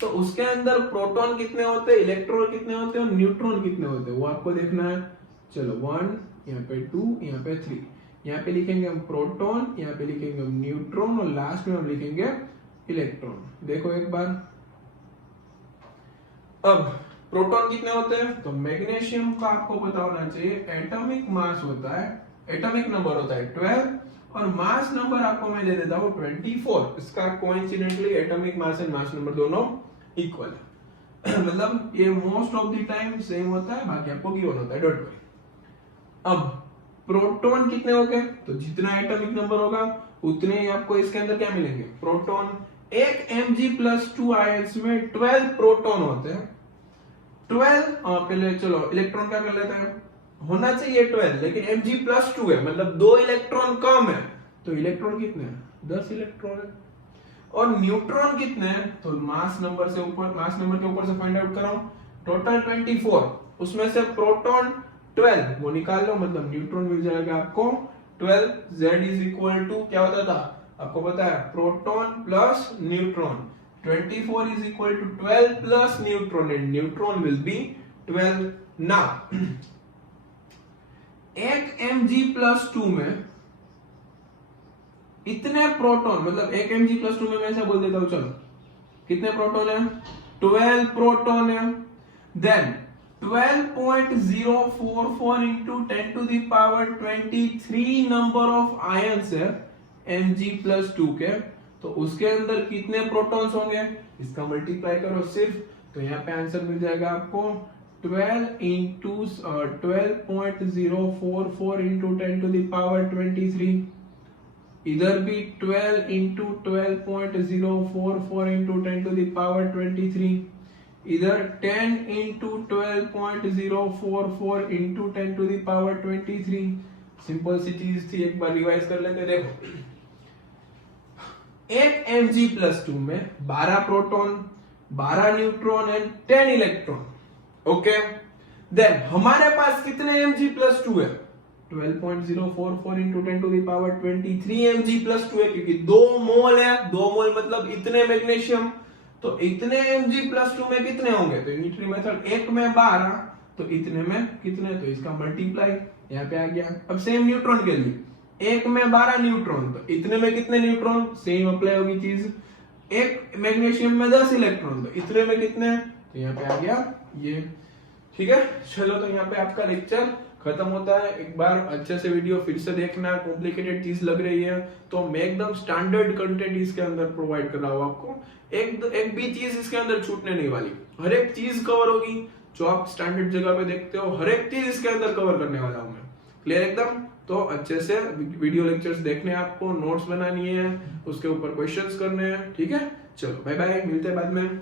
तो उसके अंदर प्रोटॉन कितने होते हैं, इलेक्ट्रॉन कितने होते हैं और न्यूट्रॉन कितने होते हैं वो आपको देखना है। चलो 1, यहाँ पे 2, यहाँ पे 3, यहाँ पे लिखेंगे हम प्रोटॉन, यहाँ पे लिखेंगे हम न्यूट्रॉन और लास्ट में हम लिखेंगे इलेक्ट्रॉन। देखो एक बार, अब प्रोटॉन कितने होते हैं, तो मैग्नीशियम का आपको पता होना चाहिए एटॉमिक मास होता है, एटॉमिक नंबर होता है 12 और मास नंबर आपको मैं दे देता हूं 24। इसका coincidentally atomic mass and mass number दोनों इक्वल है। मतलब ये most of the time same होता है, बाकी आपको गिवन होता है, डोंट वरी। अब प्रोटॉन कितने हो गए, तो जितना एटॉमिक नंबर होगा उतने ही आपको इसके अंदर क्या मिलेंगे, प्रोटॉन। एक Mg+2 आयंस में 12 प्रोटॉन होते हैं। 12 पहले चलो इलेक्ट्रॉन क्या कर लेते हैं, होना चाहिए 12 लेकिन Mg+2 है मतलब 2 इलेक्ट्रॉन कम है, तो इलेक्ट्रॉन कितने हैं, 10 इलेक्ट्रॉन है। और न्यूट्रॉन कितने हैं, तो मास नंबर के ऊपर से फाइंड आउट कराओ, टोटल 24, उसमें से प्रोटॉन 12 वो निकाल लो, मतलब न्यूट्रॉन मिल जाएगा आपको 12। Z इज इक्वल टू क्या होता था आपको पता है, proton plus neutron. 24 is equal to 12 plus neutron and neutron will be 12। Now एक Mg+2 में इतने प्रोटॉन, मतलब एक Mg+2 में मैं ऐसा बोल देता हूं, चलो कितने प्रोटॉन है, 12 प्रोटॉन है। Then 12.044 into 10 to the power 23 number of ions है Mg+2 के, तो उसके अंदर कितने प्रोटॉन्स होंगे, इसका मल्टीप्लाई करो सिर्फ, तो यहाँ पे आंसर मिल जाएगा आपको 12 into 12.044 into 10 to the power 23, इधर भी 12 into 12.044 into 10 to the power 23, इधर 10 into 12.044 into 10 to the power 23। Simple सी चीज थी, एक बार रिवाइज कर लेते। देखो एक Mg+2 में 12 proton, 12 neutron and 10 electron. Okay, then हमारे पास कितने Mg+2 है, 12.044 into 10 to the power 23 Mg+2 है, क्योंकि 2 मोल है, 2 मोल मतलब इतने मैग्नीशियम, तो इतने Mg+2 में कितने होंगे, तो यूनिटरी मेथड, एक में 12 तो इतने में कितने, तो इसका मल्टीप्लाई यहाँ पे आ गया। अब सेम न्यूट्रॉन के लिए, एक में 12 न्यूट्रॉन, तो इतने में कितने न्यूट्रॉन, सेम अप्लाई होगी चीज। एक मैग्नीशियम में 10 इलेक्ट्रॉन, तो इतने में कितने, तो यहाँ पे आ गया ये। ठीक है, चलो तो यहाँ पे आपका लेक्चर खत्म होता है। एक बार अच्छे से वीडियो फिर से देखना, कॉम्प्लिकेटेड चीज लग रही है तो मैं एकदम स्टैंडर्ड कंटेंट इसके अंदर प्रोवाइड कर रहा हूँ आपको, एक भी चीज इसके अंदर छूटने नहीं वाली, हर एक चीज कवर होगी जो आप स्टैंडर्ड जगह पे देखते हो, हर एक चीज इसके अंदर कवर करने वाला हूँ मैं। क्लियर एकदम, तो अच्छे से वीडियो लेक्चर्स देखने हैं आपको, नोट्स बनानी है, उसके ऊपर क्वेश्चंस करने हैं। ठीक है, चलो बाय बाय, मिलते हैं बाद में।